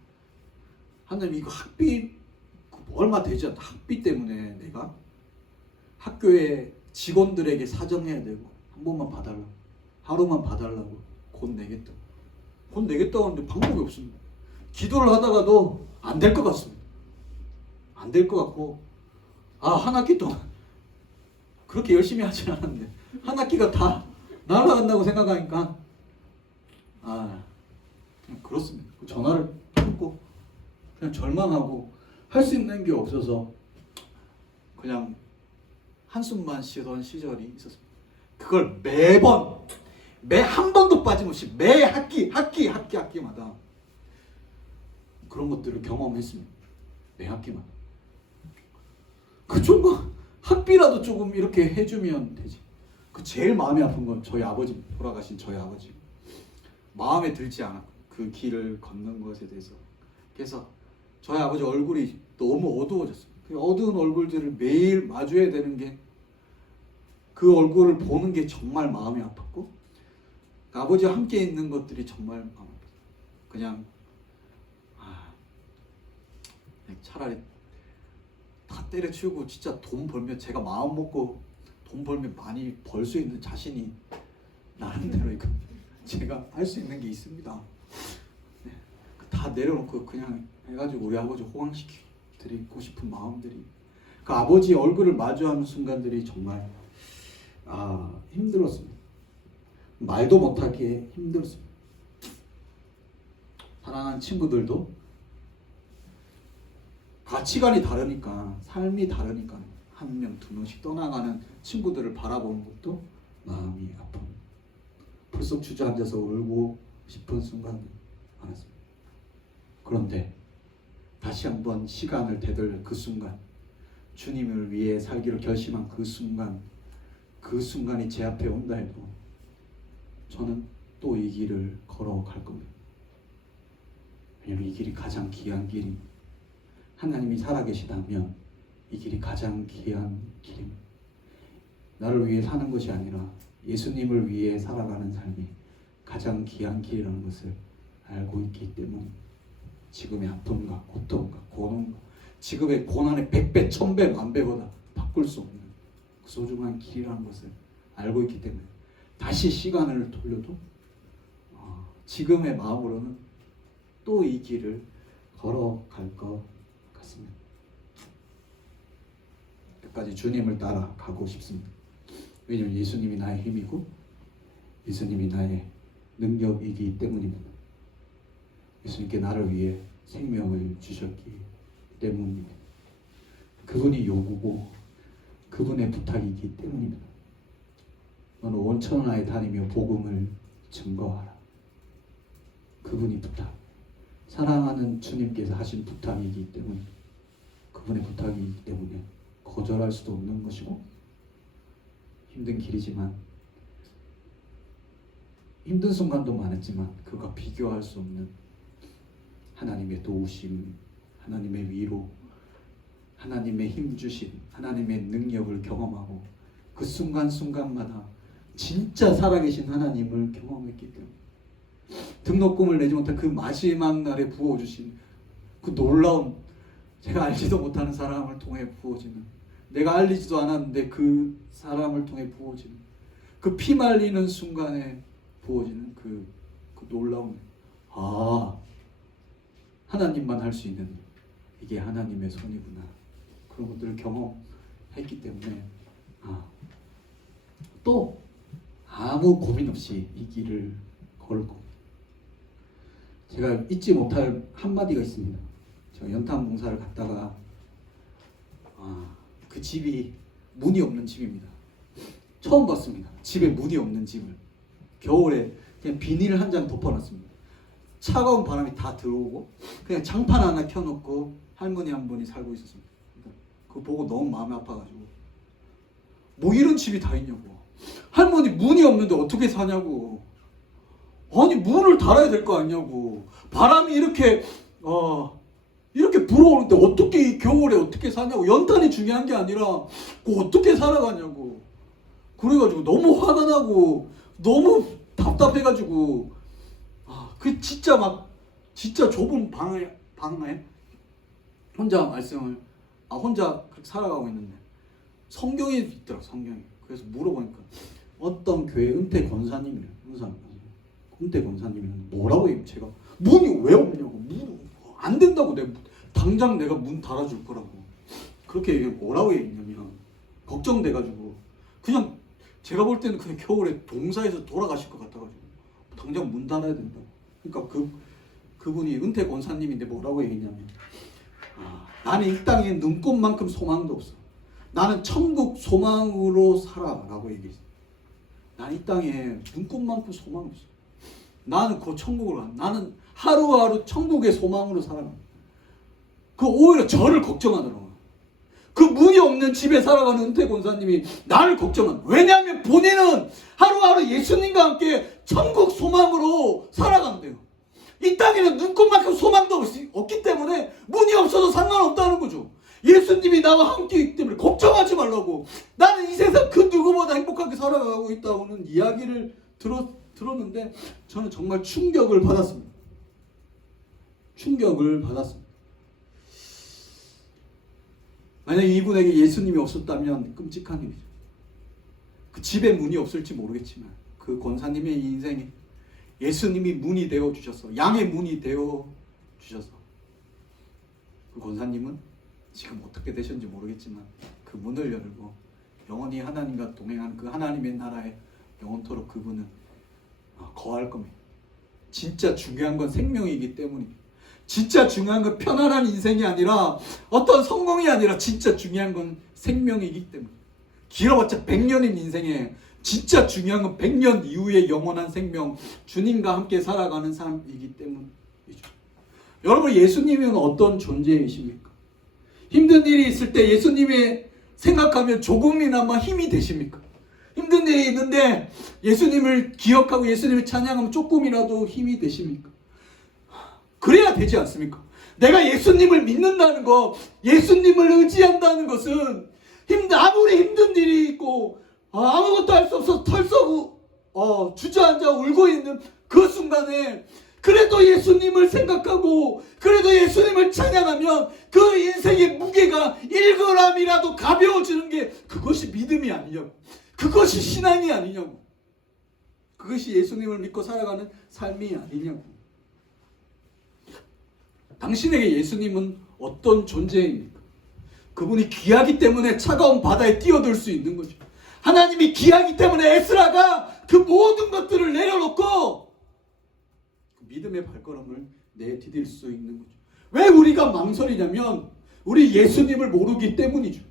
하나님 이거 학비 얼마 되지 않다. 학비 때문에 내가 학교에 직원들에게 사정해야 되고 한 번만 봐달라고, 하루만 봐달라고 곧 내겠다고 하는데 방법이 없습니다. 기도를 하다가도 안 될 것 같습니다. 안 될 것 같고 한 학기 동안 그렇게 열심히 하진 않았는데 한 학기가 다 날아간다고 생각하니까 그냥 그렇습니다. 전화를 끊고 그냥 절망하고 할 수 있는 게 없어서 그냥 한숨만 쉬던 시절이 있었습니다. 그걸 매 한 번도 빠짐없이 매 학기마다 그런 것들을 경험했습니다. 매 학기마다. 학비라도 조금 이렇게 해주면 되지. 그 제일 마음이 아픈 건 저희 아버지, 돌아가신 저희 아버지. 마음에 들지 않아. 그 길을 걷는 것에 대해서. 그래서 저희 아버지 얼굴이 너무 어두워졌어요. 그 어두운 얼굴들을 매일 마주해야 되는 게, 그 얼굴을 보는 게 정말 마음이 아팠고, 아버지와 함께 있는 것들이 정말 마음 아팠어요. 그냥 차라리 다 때려치우고 진짜 돈 벌면, 제가 마음 먹고 돈 벌면 많이 벌 수 있는 자신이 나름대로 이거 제가 할 수 있는 게 있습니다. 네. 다 내려놓고 그냥 해가지고 우리 아버지 호강시키고 싶은 마음들이, 그 아버지 얼굴을 마주하는 순간들이 정말 힘들었습니다. 말도 못하기에 힘들었습니다. 사랑하는 친구들도 가치관이 다르니까, 삶이 다르니까 한 명, 두 명씩 떠나가는 친구들을 바라보는 것도 마음이 아픈, 불쑥 주저앉아서 울고 싶은 순간이 많았습니다. 그런데 다시 한번 시간을 되돌려 그 순간, 주님을 위해 살기로 결심한 그 순간, 그 순간이 제 앞에 온다 해도 저는 또 이 길을 걸어갈 겁니다. 왜냐하면 이 길이 가장 귀한 길이, 하나님이 살아계시다면 이 길이 가장 귀한 길입니다. 나를 위해 사는 것이 아니라 예수님을 위해 살아가는 삶이 가장 귀한 길이라는 것을 알고 있기 때문에 지금의 아픔과 고통과 고난과 지금의 고난의 100배, 1000배, 만배보다 바꿀 수 없는 그 소중한 길이라는 것을 알고 있기 때문에 다시 시간을 돌려도 지금의 마음으로는 또 이 길을 걸어갈 것 같습니다. 끝까지 주님을 따라가고 싶습니다. 왜냐하면 예수님이 나의 힘이고 예수님이 나의 능력이기 때문입니다. 예수님께 나를 위해 생명을 주셨기 때문입니다. 그분이 요구고 그분의 부탁이기 때문입니다. 너는 온 천하에 다니며 복음을 증거하라. 그분이 부탁, 사랑하는 주님께서 하신 부탁이기 때문에, 그분의 부탁이기 때문에 거절할 수도 없는 것이고, 힘든 길이지만, 힘든 순간도 많았지만 그가 비교할 수 없는 하나님의 도우심, 하나님의 위로, 하나님의 힘 주심, 하나님의 능력을 경험하고 그 순간순간마다 진짜 살아계신 하나님을 경험했기 때문에, 등록금을 내지 못한 그 마지막 날에 부어주신 그 놀라운, 제가 알지도 못하는 사람을 통해 부어지는, 내가 알리지도 않았는데 그 사람을 통해 부어지는, 그 피 말리는 순간에 부어지는 그 놀라운, 하나님만 할 수 있는, 이게 하나님의 손이구나, 그런 것들을 경험했기 때문에 또 아무 고민 없이 이 길을 걸을 겁니다. 제가 잊지 못할 한마디가 있습니다. 제가 연탄 봉사를 갔다가 그 집이 문이 없는 집입니다. 처음 봤습니다. 집에 문이 없는 집을. 겨울에 그냥 비닐 한 장 덮어놨습니다. 차가운 바람이 다 들어오고 그냥 장판 하나 켜놓고 할머니 한 분이 살고 있었습니다. 그거 보고 너무 마음이 아파가지고, 뭐 이런 집이 다 있냐고. 할머니 문이 없는데 어떻게 사냐고. 아니 문을 달아야 될 거 아니냐고. 바람이 이렇게 불어오는데 어떻게 이 겨울에 어떻게 사냐고. 연탄이 중요한 게 아니라 그 어떻게 살아가냐고. 그래가지고 너무 화가 나고 너무 답답해가지고 그 진짜 좁은 방에 혼자 말씀을 혼자 그렇게 살아가고 있는데 성경이 있더라. 성경이. 그래서 물어보니까 어떤 교회 은퇴 권사님이래요. 은퇴 권사님이는 뭐라고 해요? 제가 문이 왜 없냐고. 문 안 된다고. 당장 내가 문 달아줄 거라고. 그렇게 얘기해. 뭐라고 얘기했냐면 걱정돼가지고 그냥 제가 볼 때는 그냥 겨울에 동사에서 돌아가실 것 같아가지고 당장 문 닫아야 된다고. 그러니까 그분이 은퇴 권사님인데 뭐라고 얘기했냐면 나는 이 땅에 눈꽃만큼 소망도 없어. 나는 천국 소망으로 살아라고 얘기했어. 나는 이 땅에 눈꽃만큼 소망이 없어. 나는 그 천국으로 가. 나는 하루하루 천국의 소망으로 살아. 그 오히려 저를 걱정하더라고요. 그 문이 없는 집에 살아가는 은퇴 권사님이 나를 걱정한. 왜냐하면 본인은 하루하루 예수님과 함께 천국 소망으로 살아간대요. 이 땅에는 눈꽃만큼 소망도 없기 때문에 문이 없어도 상관없다는 거죠. 예수님이 나와 함께 있기 때문에 걱정하지 말라고. 나는 이 세상 그 누구보다 행복하게 살아가고 있다고는 이야기를 들었는데 저는 정말 충격을 받았습니다. 충격을 받았습니다. 만약에 이분에게 예수님이 없었다면 끔찍한 일이죠. 그 집에 문이 없을지 모르겠지만 그 권사님의 인생에 예수님이 문이 되어 주셔서, 양의 문이 되어 주셔서 그 권사님은 지금 어떻게 되셨는지 모르겠지만 그 문을 열고 영원히 하나님과 동행하는 그 하나님의 나라에 영원토록 그분은 거할 겁니다. 진짜 중요한 건 생명이기 때문입니다. 진짜 중요한 건 편안한 인생이 아니라 어떤 성공이 아니라 진짜 중요한 건 생명이기 때문에, 길어봤자 100년인 인생에 진짜 중요한 건 100년 이후의 영원한 생명, 주님과 함께 살아가는 삶이기 때문이죠. 여러분, 예수님은 어떤 존재이십니까? 힘든 일이 있을 때 예수님이 생각하면 조금이나마 힘이 되십니까? 힘든 일이 있는데 예수님을 기억하고 예수님을 찬양하면 조금이라도 힘이 되십니까? 그래야 되지 않습니까? 내가 예수님을 믿는다는 거, 예수님을 의지한다는 것은 아무리 힘든 일이 있고 아무것도 할 수 없어서 털썩 주저앉아 울고 있는 그 순간에 그래도 예수님을 생각하고 그래도 예수님을 찬양하면 그 인생의 무게가 1g이라도 가벼워지는 게 그것이 믿음이 아니냐고, 그것이 신앙이 아니냐고, 그것이 예수님을 믿고 살아가는 삶이 아니냐고. 당신에게 예수님은 어떤 존재입니까? 그분이 귀하기 때문에 차가운 바다에 뛰어들 수 있는 거죠. 하나님이 귀하기 때문에 에스라가 그 모든 것들을 내려놓고 믿음의 발걸음을 내디딜 수 있는 거죠. 왜 우리가 망설이냐면 우리 예수님을 모르기 때문이죠.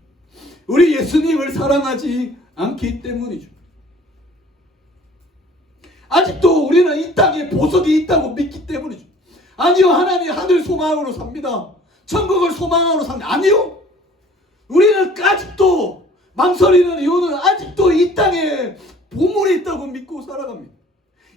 우리 예수님을 사랑하지 않기 때문이죠. 아직도 우리는 이 땅에 보석이 있다고 믿기 때문이죠. 아니요, 하나님 하늘 소망으로 삽니다. 천국을 소망으로 삽니다. 아니요, 우리는 아직도 망설이는 이유는 아직도 이 땅에 보물이 있다고 믿고 살아갑니다.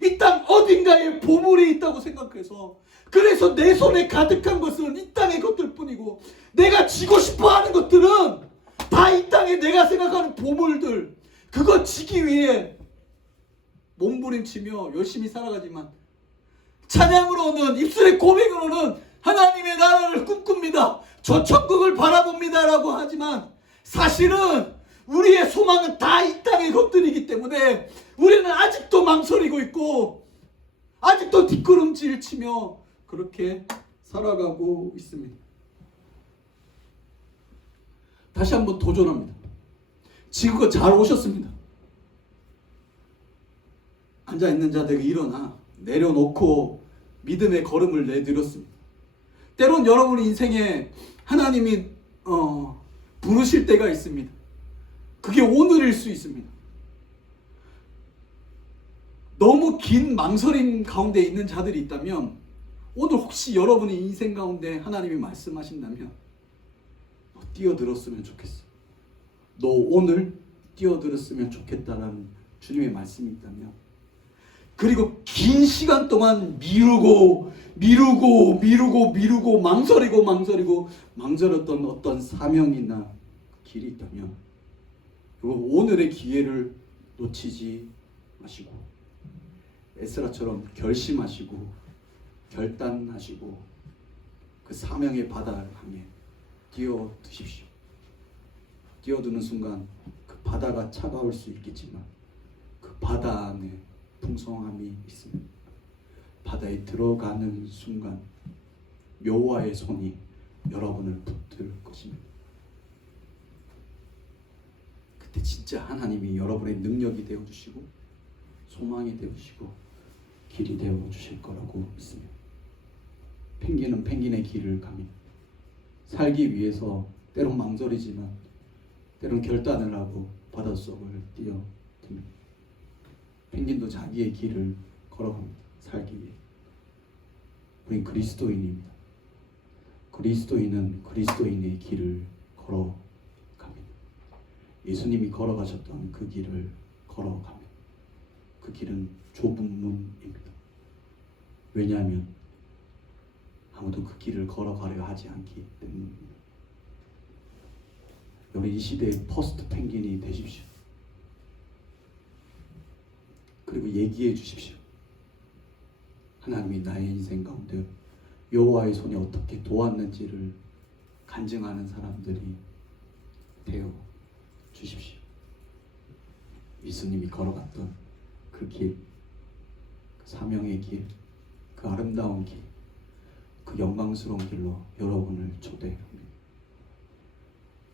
이 땅 어딘가에 보물이 있다고 생각해서, 그래서 내 손에 가득한 것은 이 땅의 것들 뿐이고 내가 지고 싶어하는 것들은 다 이 땅에 내가 생각하는 보물들, 그거 지기 위해 몸부림치며 열심히 살아가지만 찬양으로는, 입술의 고백으로는 하나님의 나라를 꿈꿉니다, 저 천국을 바라봅니다 라고 하지만 사실은 우리의 소망은 다 이 땅의 것들이기 때문에 우리는 아직도 망설이고 있고 아직도 뒷걸음질 치며 그렇게 살아가고 있습니다. 다시 한번 도전합니다. 지금껏 잘 오셨습니다. 앉아있는 자들이 일어나 내려놓고 믿음의 걸음을 내드렸습니다. 때론 여러분 인생에 하나님이 부르실 때가 있습니다. 그게 오늘일 수 있습니다. 너무 긴 망설임 가운데 있는 자들이 있다면 오늘 혹시 여러분의 인생 가운데 하나님이 말씀하신다면 너 뛰어들었으면 좋겠어, 너 오늘 뛰어들었으면 좋겠다라는 주님의 말씀이 있다면, 그리고 긴 시간 동안 미루고 망설였던 어떤 사명이나 길이 있다면 오늘의 기회를 놓치지 마시고 에스라처럼 결심하시고 결단하시고 그 사명의 바다를 향해 뛰어드십시오. 뛰어드는 순간 그 바다가 차가울 수 있겠지만 그 바다 안에 풍성함이 있습니다. 바다에 들어가는 순간 여호와의 손이 여러분을 붙들 것입니다. 그때 진짜 하나님이 여러분의 능력이 되어주시고 소망이 되어주시고 길이 되어주실 거라고 믿습니다. 펭귄은 펭귄의 길을 갑니다. 살기 위해서 때론 망설이지만 때론 결단을 하고 바닷속을 뛰어듭니다. 펭귄도 자기의 길을 걸어갑니다. 살기 위해. 우린 그리스도인입니다. 그리스도인은 그리스도인의 길을 걸어갑니다. 예수님이 걸어가셨던 그 길을 걸어가면 그 길은 좁은 문입니다. 왜냐하면 아무도 그 길을 걸어가려 하지 않기 때문입니다. 우리 이 시대의 퍼스트 펭귄이 되십시오. 그리고 얘기해 주십시오. 하나님이 나의 인생 가운데 여호와의 손이 어떻게 도왔는지를 간증하는 사람들이 되어 주십시오. 예수님이 걸어갔던 그 길, 그 사명의 길, 그 아름다운 길, 그 영광스러운 길로 여러분을 초대합니다.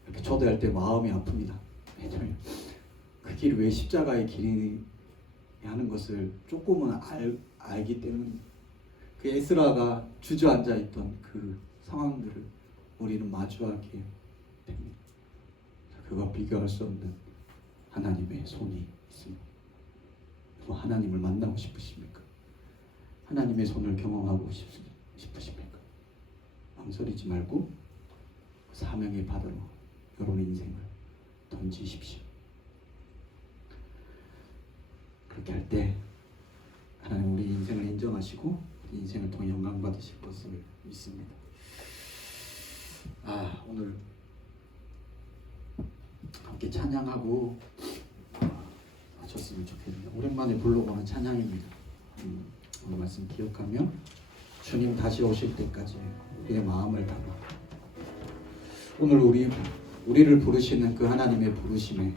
이렇게 초대할 때 마음이 아픕니다. 왜냐하면 그 길이 왜 십자가의 길이 하는 것을 조금은 알기 때문에 그 에스라가 주저앉아 있던 그 상황들을 우리는 마주하게 됩니다. 그와 비교할 수 없는 하나님의 손이 있습니다. 또 하나님을 만나고 싶으십니까? 하나님의 손을 경험하고 싶으십니까? 망설이지 말고 그 사명의 바다로 여러분의 인생을 던지십시오. 그렇게 할 때 하나님 우리 인생을 인정하시고 우리 인생을 통해 영광 받으실 것을 믿습니다. 오늘 함께 찬양하고 마쳤으면 좋겠네요. 오랜만에 불러보는 찬양입니다. 오늘 말씀 기억하며 주님 다시 오실 때까지 우리의 마음을 담아 오늘 우리를 부르시는 그 하나님의 부르심에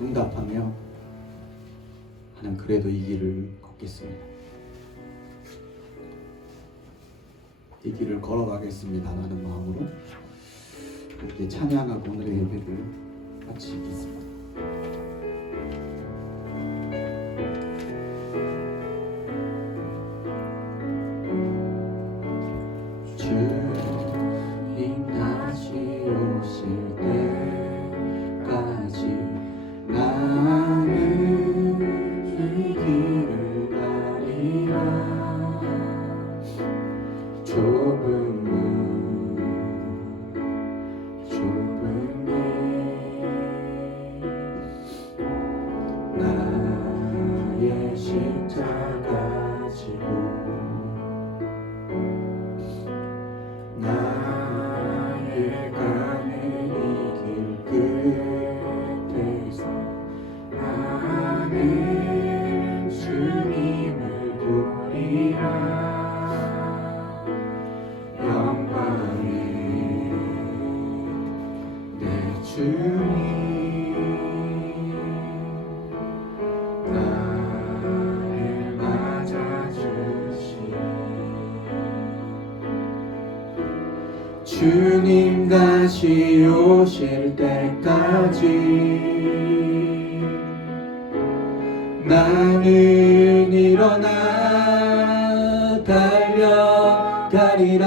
응답하며 하나님 그래도 이 길을 걷겠습니다. 이 길을 걸어가겠습니다 라는 마음으로 함께 찬양하고 오늘의 예배를 마치겠습니다. 주님 다시 오실 때까지 나는 이 길을 가리라. 좁은 문 좁은 길 나의 십자가 지고 나의 가는 이 길 끝에서 나는 주님을 보리라. 영광의 내 주님 나를 맞아주시니 주님 다시 오실 때까지 나는 일어나 달려가리라.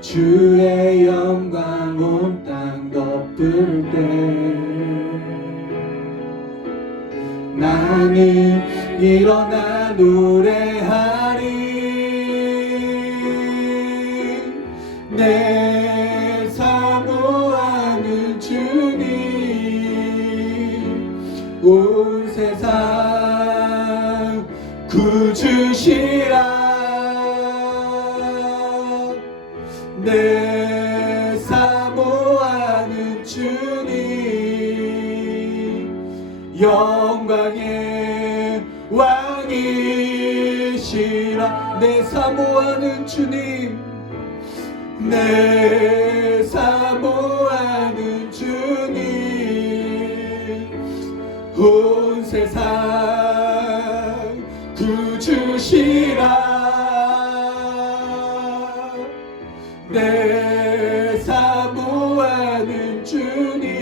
주의 영광 온 땅 덮을 때 나는 일어나 노래하리. 내 사모하는 주님 온 세상 구주시라. 내 사모하는 주님 영광의 왕이시라. 내 사모하는 주님 내 사모하는 주님 온 세상 구주시라. 내 사모하는 주님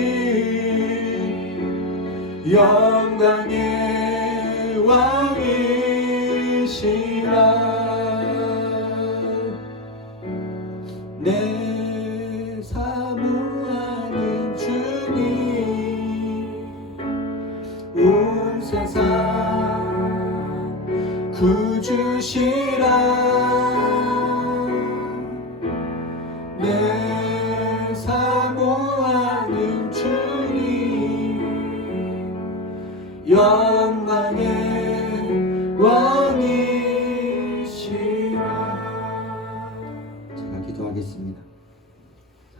영광의 왕이시라. 내 사모하는 주님 온 세상 구주시라. 내 사모하는 주님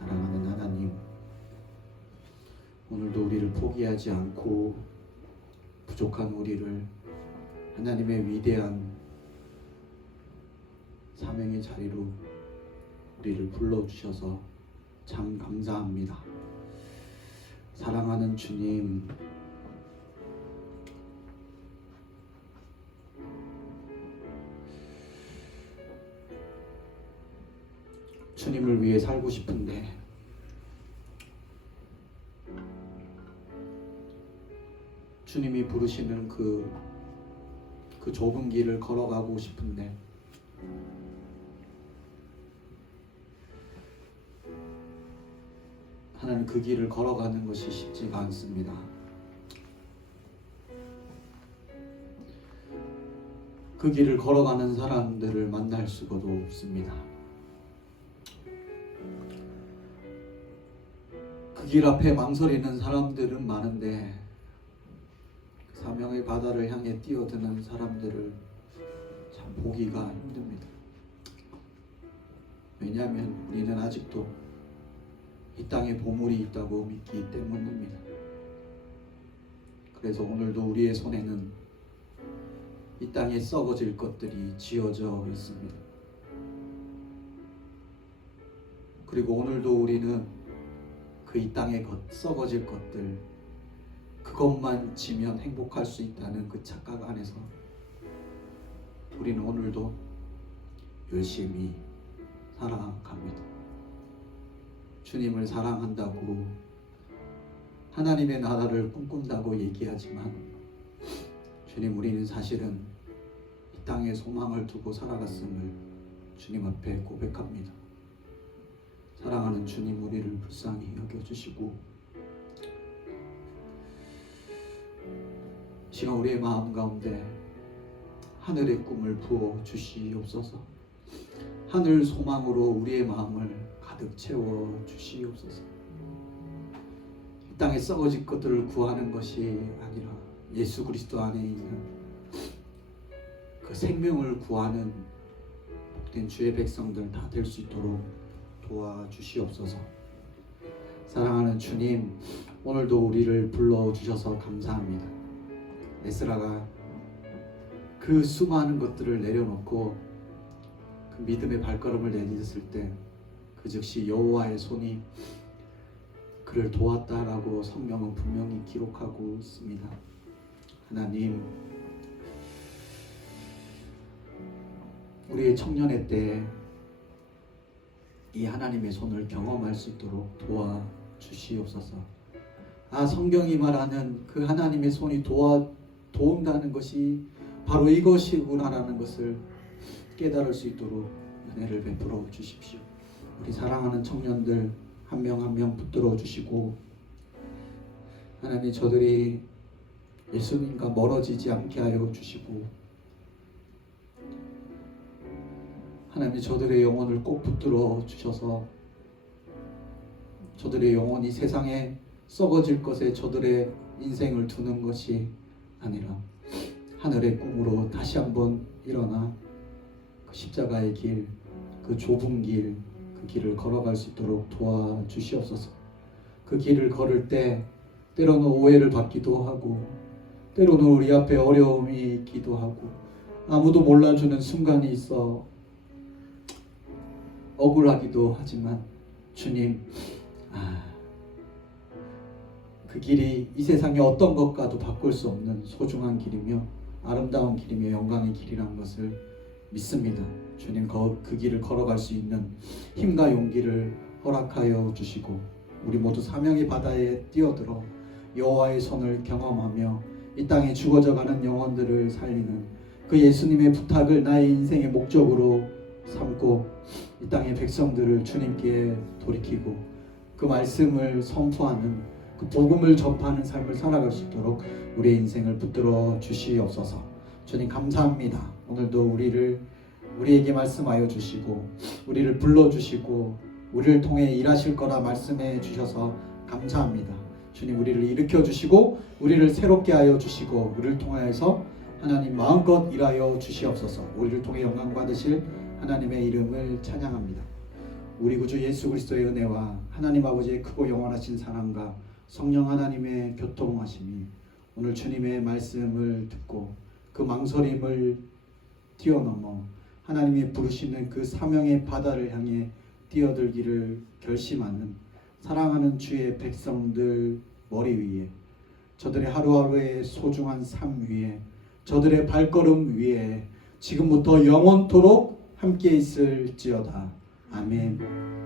사랑하는 하나님, 오늘도 우리를 포기하지 않고 부족한 우리를 하나님의 위대한 사명의 자리로 우리를 불러주셔서 참 감사합니다. 사랑하는 주님, 주님을 위해 살고 싶은데 주님이 부르시는 그 좁은 길을 걸어가고 싶은데 하나님, 그 길을 걸어가는 것이 쉽지가 않습니다. 그 길을 걸어가는 사람들을 만날 수가도 없습니다. 그 길 앞에 망설이는 사람들은 많은데 사명의 바다를 향해 뛰어드는 사람들을 참 보기가 힘듭니다. 왜냐하면 우리는 아직도 이 땅에 보물이 있다고 믿기 때문입니다. 그래서 오늘도 우리의 손에는 이 땅에 썩어질 것들이 쥐어져 있습니다. 그리고 오늘도 우리는 그 이 땅에 썩어질 것들, 그것만 지면 행복할 수 있다는 그 착각 안에서 우리는 오늘도 열심히 살아갑니다. 주님을 사랑한다고, 하나님의 나라를 꿈꾼다고 얘기하지만 주님, 우리는 사실은 이 땅에 소망을 두고 살아갔음을 주님 앞에 고백합니다. 사랑하는 주님, 우리를 불쌍히 여겨주시고 시간 우리의 마음 가운데 하늘의 꿈을 부어 주시옵소서. 하늘 소망으로 우리의 마음을 가득 채워 주시옵소서. 이 땅에 썩어질 것들을 구하는 것이 아니라 예수 그리스도 안에 있는 그 생명을 구하는 복된 주의 백성들 다 될 수 있도록 도와주시옵소서. 사랑하는 주님, 오늘도 우리를 불러주셔서 감사합니다. 에스라가 그 수많은 것들을 내려놓고 그 믿음의 발걸음을 내딛었을 때 그 즉시 여호와의 손이 그를 도왔다라고 성경은 분명히 기록하고 있습니다. 하나님, 우리의 청년의 때 이 하나님의 손을 경험할 수 있도록 도와주시옵소서. 성경이 말하는 그 하나님의 손이 도운다는 것이 바로 이것이구나라는 것을 깨달을 수 있도록 은혜를 베풀어 주십시오. 우리 사랑하는 청년들 한 명 한 명 붙들어 주시고, 하나님, 저들이 예수님과 멀어지지 않게 하여 주시고, 하나님, 저들의 영혼을 꼭 붙들어 주셔서 저들의 영혼이 세상에 썩어질 것에 저들의 인생을 두는 것이 아니라 하늘의 꿈으로 다시 한번 일어나 그 십자가의 길, 그 좁은 길, 그 길을 걸어갈 수 있도록 도와주시옵소서. 그 길을 걸을 때 때로는 오해를 받기도 하고, 때로는 우리 앞에 어려움이 있기도 하고, 아무도 몰라주는 순간이 있어 억울하기도 하지만 주님, 그 길이 이 세상의 어떤 것과도 바꿀 수 없는 소중한 길이며 아름다운 길이며 영광의 길이라는 것을 믿습니다. 주님, 그 길을 걸어갈 수 있는 힘과 용기를 허락하여 주시고, 우리 모두 사명의 바다에 뛰어들어 여호와의 손을 경험하며 이 땅에 죽어져가는 영혼들을 살리는 그 예수님의 부탁을 나의 인생의 목적으로 삼고 이 땅의 백성들을 주님께 돌이키고 그 말씀을 선포하는, 그 복음을 전파하는 삶을 살아갈 수 있도록 우리의 인생을 붙들어 주시옵소서. 주님, 감사합니다. 오늘도 우리에게 말씀하여 주시고 우리를 불러주시고 우리를 통해 일하실 거라 말씀해 주셔서 감사합니다. 주님, 우리를 일으켜 주시고 우리를 새롭게 하여 주시고 우리를 통하여서 하나님 마음껏 일하여 주시옵소서. 우리를 통해 영광 받으실 하나님의 이름을 찬양합니다. 우리 구주 예수 그리스도의 은혜와 하나님 아버지의 크고 영원하신 사랑과 성령 하나님의 교통하심이 오늘 주님의 말씀을 듣고 그 망설임을 뛰어넘어 하나님이 부르시는 그 사명의 바다를 향해 뛰어들기를 결심하는 사랑하는 주의 백성들 머리 위에, 저들의 하루하루의 소중한 삶 위에, 저들의 발걸음 위에 지금부터 영원토록 함께 있을지어다. 아멘.